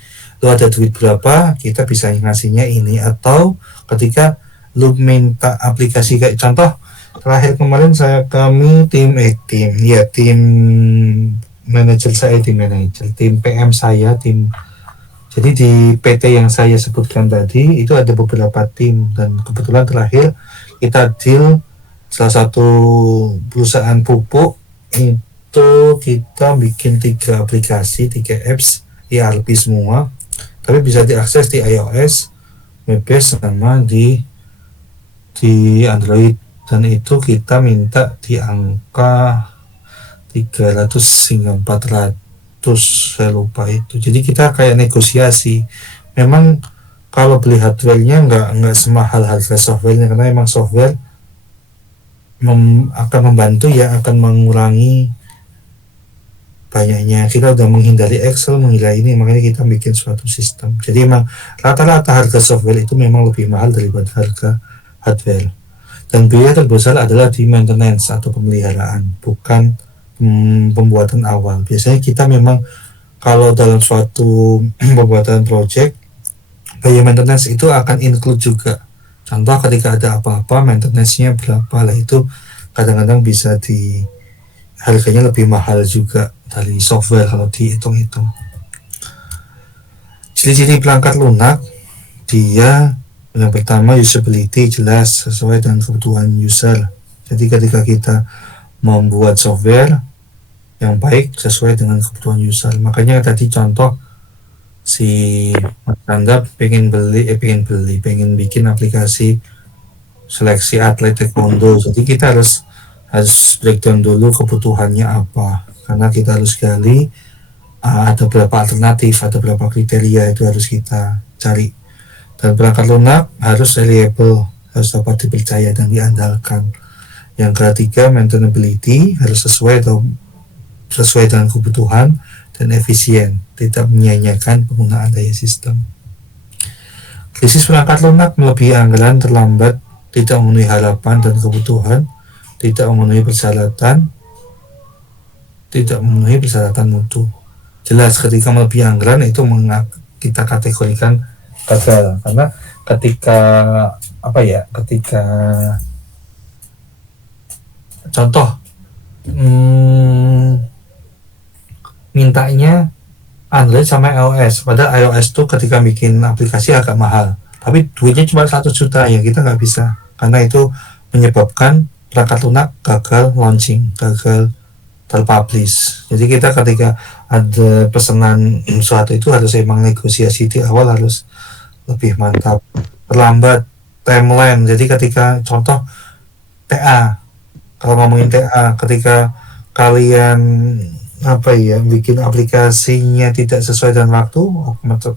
Lu ada duit berapa, kita bisa ngasihnya ini. Atau ketika lu minta aplikasi, kayak contoh terakhir kemarin tim manajer saya, tim PM saya, jadi di PT yang saya sebutkan tadi itu ada beberapa tim, dan kebetulan terakhir kita deal salah satu perusahaan pupuk itu kita bikin 3 aplikasi, 3 apps ERP semua, tapi bisa diakses di iOS, macOS sama di Android, dan itu kita minta di angka 300 hingga 400, saya lupa itu. Jadi kita kayak negosiasi. Memang kalau beli hardware-nya nggak semahal harga software-nya, karena memang software akan membantu ya, akan mengurangi banyaknya. Kita udah menghindari Excel, menghindari ini, makanya kita bikin suatu sistem. Jadi memang rata-rata harga software itu memang lebih mahal daripada harga hardware. Dan biaya terbesar adalah di maintenance atau pemeliharaan, bukan pembuatan awal. Biasanya kita memang kalau dalam suatu pembuatan project, biaya maintenance itu akan include juga. Contoh ketika ada apa-apa, maintenance-nya berapa lah, itu kadang-kadang bisa harganya lebih mahal juga dari software kalau dihitung-hitung. Ciri-ciri perangkat lunak, dia yang pertama usability, jelas sesuai dengan kebutuhan user. Jadi ketika kita membuat software yang baik sesuai dengan kebutuhan user. Makanya tadi contoh si Mas Anda pengen bikin aplikasi seleksi atlet taekwondo. Jadi kita harus breakdown dulu kebutuhannya apa, karena kita harus gali ada berapa alternatif, ada berapa kriteria, itu harus kita cari. Dan perangkat lunak harus reliable, harus dapat dipercaya dan diandalkan. Yang ketiga, maintainability, harus sesuai dengan kebutuhan dan efisien, tidak menyia-nyiakan penggunaan daya sistem. Krisis perangkat lunak melebihi anggaran, terlambat, tidak memenuhi harapan dan kebutuhan, tidak memenuhi persyaratan mutu. Jelas ketika melebihi anggaran itu kita kategorikan gagal, karena ketika contoh mintanya Android sama iOS, padahal iOS tuh ketika bikin aplikasi agak mahal, tapi duitnya cuma 100 juta, ya kita nggak bisa, karena itu menyebabkan perangkat lunak gagal launching, gagal terpublish. Jadi kita ketika ada pesanan suatu itu harus emang negosiasi di awal harus lebih mantap. Terlambat timeline, jadi ketika contoh TA, kalau ngomongin TA, ketika kalian bikin aplikasinya tidak sesuai dengan waktu,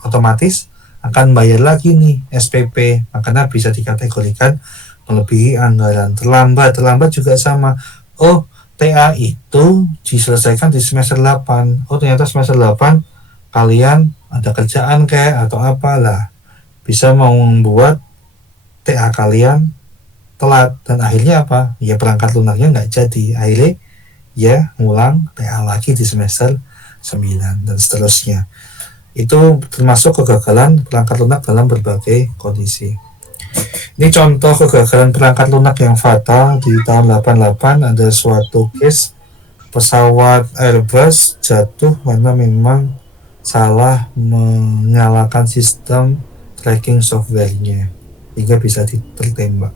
otomatis akan bayar lagi nih SPP, makanya bisa dikategorikan melebihi anggaran. Terlambat juga sama. Oh, TA itu diselesaikan di semester 8. Oh, ternyata semester 8 kalian ada kerjaan kayak atau apalah, bisa membuat TA kalian telat, dan akhirnya apa ya, perangkat lunaknya nggak jadi, akhirnya ya ngulang TA lagi di semester 9 dan seterusnya. Itu termasuk kegagalan perangkat lunak dalam berbagai kondisi. Ini contoh kegagalan perangkat lunak yang fatal di tahun 88. Ada suatu case pesawat Airbus jatuh karena memang salah menyalakan sistem tracking software-nya hingga bisa tertembak.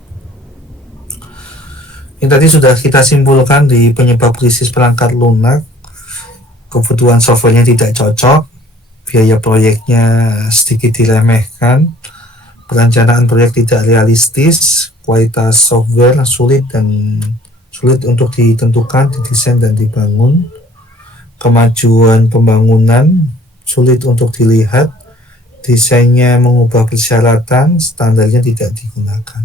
Ini tadi sudah kita simpulkan di penyebab krisis perangkat lunak. Kebutuhan softwarenya tidak cocok, biaya proyeknya sedikit diremehkan, perencanaan proyek tidak realistis, kualitas software sulit untuk ditentukan, didesain dan dibangun, kemajuan pembangunan sulit untuk dilihat, desainnya mengubah persyaratan, standarnya tidak digunakan.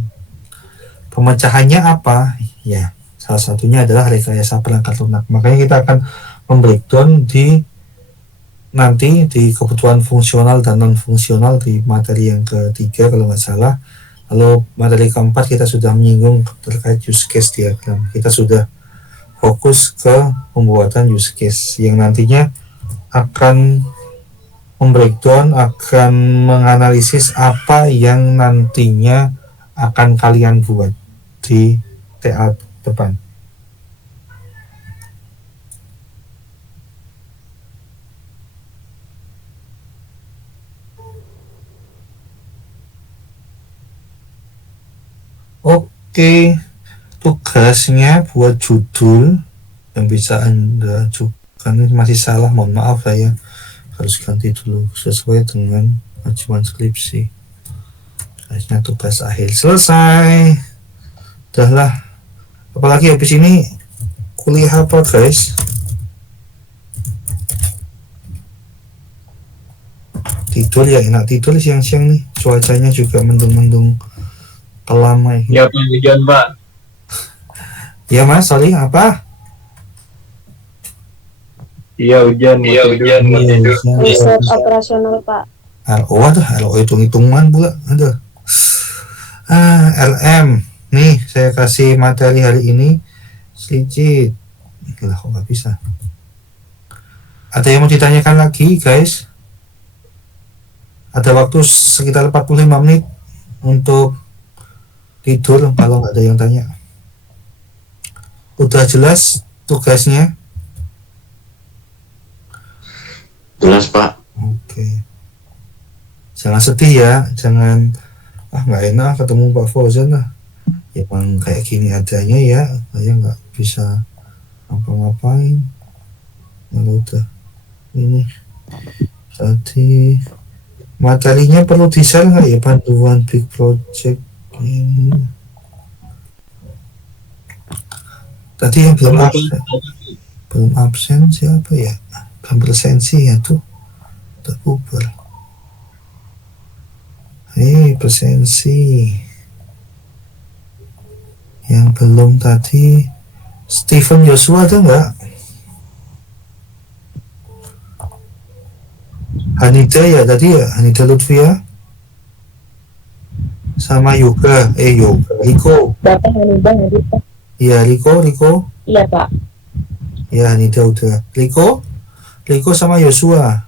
Pemecahannya apa? Ya, salah satunya adalah rekayasa perangkat lunak. Makanya kita akan membreakdown nanti di kebutuhan fungsional dan non fungsional di materi yang ketiga kalau nggak salah. Lalu materi keempat kita sudah menyinggung terkait use case diagram. Kita sudah fokus ke pembuatan use case yang nantinya akan membreakdown, akan menganalisis apa yang nantinya akan kalian buat di TA depan. Oke, tugasnya buat judul yang bisa Anda ajukan. Ini masih salah, mohon maaf, saya harus ganti dulu sesuai dengan ajuan skripsi. Kayaknya tugas akhir selesai. Udahlah, apalagi habis ini kuliah apa guys? Tidur ya, enak tidur siang-siang nih, cuacanya juga mendung-mendung kelam. Ya hujan Pak. Ya Mas, sorry apa? Iya hujan. Riset operasional Pak. RO ada, RO hitung-hitungan pula ada. LM nih saya kasih materi hari ini sedikit. Lah kok nggak bisa? Ada yang mau ditanyakan lagi guys? Ada waktu sekitar 45 menit untuk tidur kalau nggak ada yang tanya. Udah jelas tugasnya? Jelas Pak. Oke. Jangan sedih ya, jangan nggak enak ketemu Pak Fauzan lah. Emang kayak gini adanya ya, saya nggak bisa ngapa-ngapain. Kalau udah ini tadi materinya perlu di-share nggak ya, panduan big project ini. Tadi yang belum absen siapa ya? Belum presensi ya tuh, terbubar. Presensi yang belum tadi Stephen Joshua ada nggak? Hanida ya tadi ya, Hanida Lutfia sama Yoga, Riko. Bapak Hanida hadir Pak. Iya Riko. Iya Pak. Ya Hanida udah. Riko sama Joshua.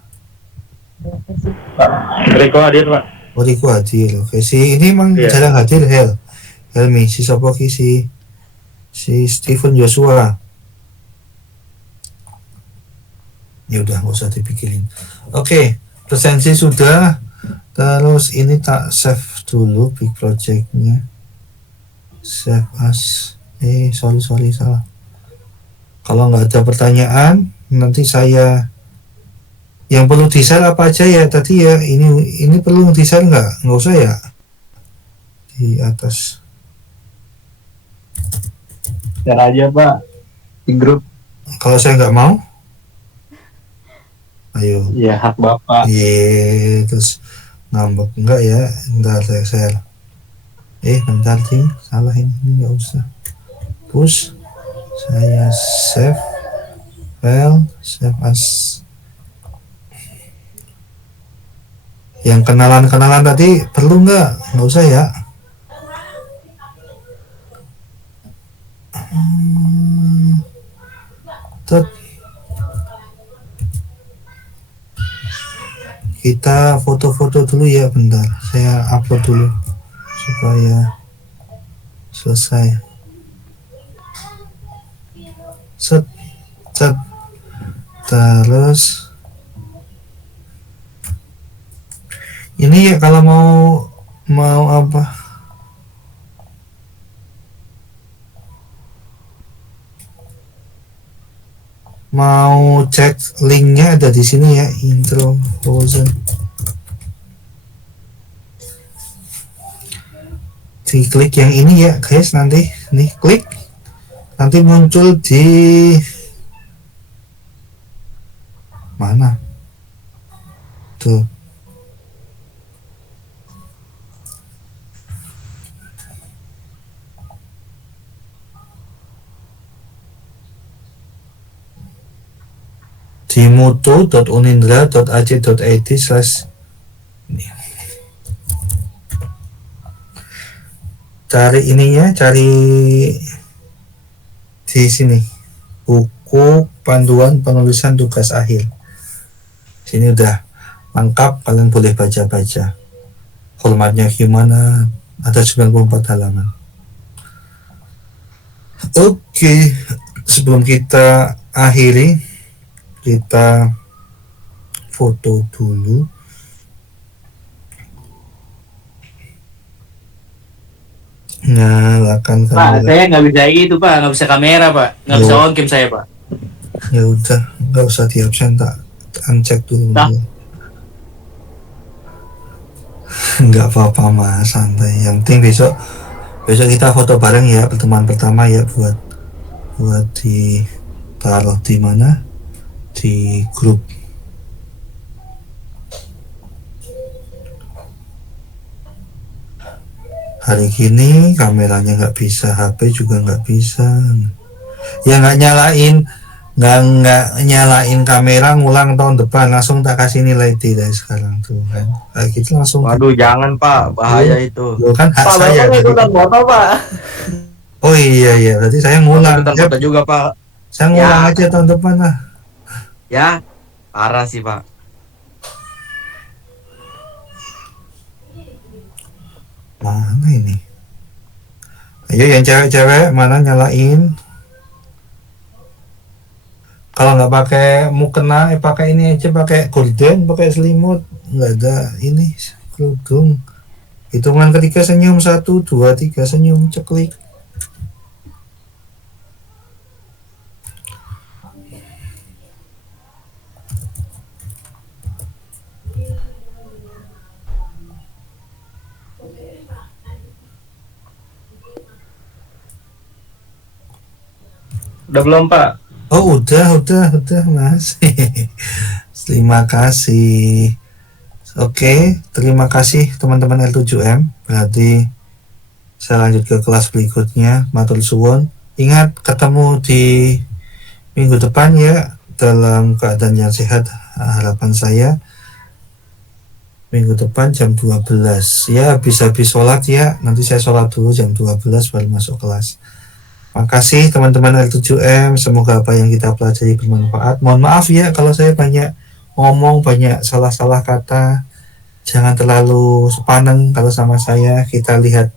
Riko hadir Pak. Oh Riko hadir. Oke, si ini emang jarang hadir Helmi, si siapa ki si Stephen Joshua. Ya udah nggak usah dipikirin. Oke, presensi sudah. Terus ini tak save dulu big projectnya. Save as. Sorry salah. Kalau nggak ada pertanyaan, nanti saya yang perlu di-share apa aja ya tadi ya. Ini perlu di-share nggak usah ya di atas. Share aja Pak di grup. Kalau saya nggak mau, ayo. Ya hak Bapak. Iya, terus ngambek enggak ya? Bentar saya share. Bentar sih, salah ini nggak usah. Push, saya save file, save as. Yang kenalan tadi perlu nggak usah ya. Tet. Kita foto-foto dulu ya, bentar. Saya upload dulu supaya selesai. Set, set. Terus ini ya kalau mau apa? Mau cek linknya ada di sini ya, intro Frozen. Klik yang ini ya guys, nanti nih klik, nanti muncul di mana tuh. Di mutu.unindra.ac.id/ cari ininya, cari di sini buku panduan penulisan tugas akhir. Sini udah lengkap, kalian boleh baca-baca. Formatnya gimana, ada 94 halaman. Oke, sebelum kita akhiri, kita foto dulu. Nyalakan kamera. Pak, saya nggak bisa itu Pak, nggak bisa kamera Pak, nggak bisa on cam saya Pak. Ya udah, nggak usah di absen, tak uncek dulu. Nggak apa-apa mas, santai. Yang penting besok kita foto bareng ya, pertemuan pertama ya, buat ditaruh di mana, di grup. Hari gini kameranya nggak bisa, HP juga nggak bisa. Ya nggak nyalain kamera, ngulang tahun depan, langsung tak kasih nilai T dari sekarang tuh kan. Kayak gitu langsung. Waduh, jangan Pak, bahaya itu. Kan hak saya. Ikutan foto Pak. Oh iya, berarti saya ngulang. Ikutan foto juga Pak. Saya ngulang aja tahun depan lah. Ya, parah sih Pak. Mana ini? Ayo yang cewek-cewek mana nyalain? Kalau nggak pakai mukena, pakai ini aja, pakai gorden, pakai selimut. Nggak ada ini kerudung. Hitungan ketiga senyum, 1, 2, 3 senyum, ceklik. Udah belum Pak? Oh udah mas. Terima kasih. Oke, terima kasih teman-teman L7M. Berarti saya lanjut ke kelas berikutnya. Matur suwun. Ingat, ketemu di minggu depan ya, dalam keadaan yang sehat, harapan saya. Minggu depan jam 12 ya, habis sholat ya. Nanti saya sholat dulu jam 12 baru masuk kelas. Makasih teman-teman L7M, semoga apa yang kita pelajari bermanfaat. Mohon maaf ya kalau saya banyak ngomong, banyak salah-salah kata. Jangan terlalu sepaneng kalau sama saya. Kita lihat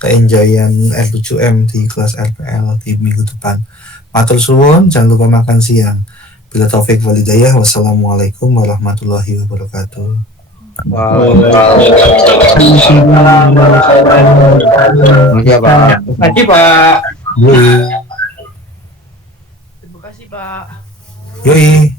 keenjoyan L7M di kelas RPL di minggu depan. Matur suwun, jangan lupa makan siang. Bila taufik wal hidayah, wassalamualaikum warahmatullahi wabarakatuh. Terima kasih Pak. Yoi.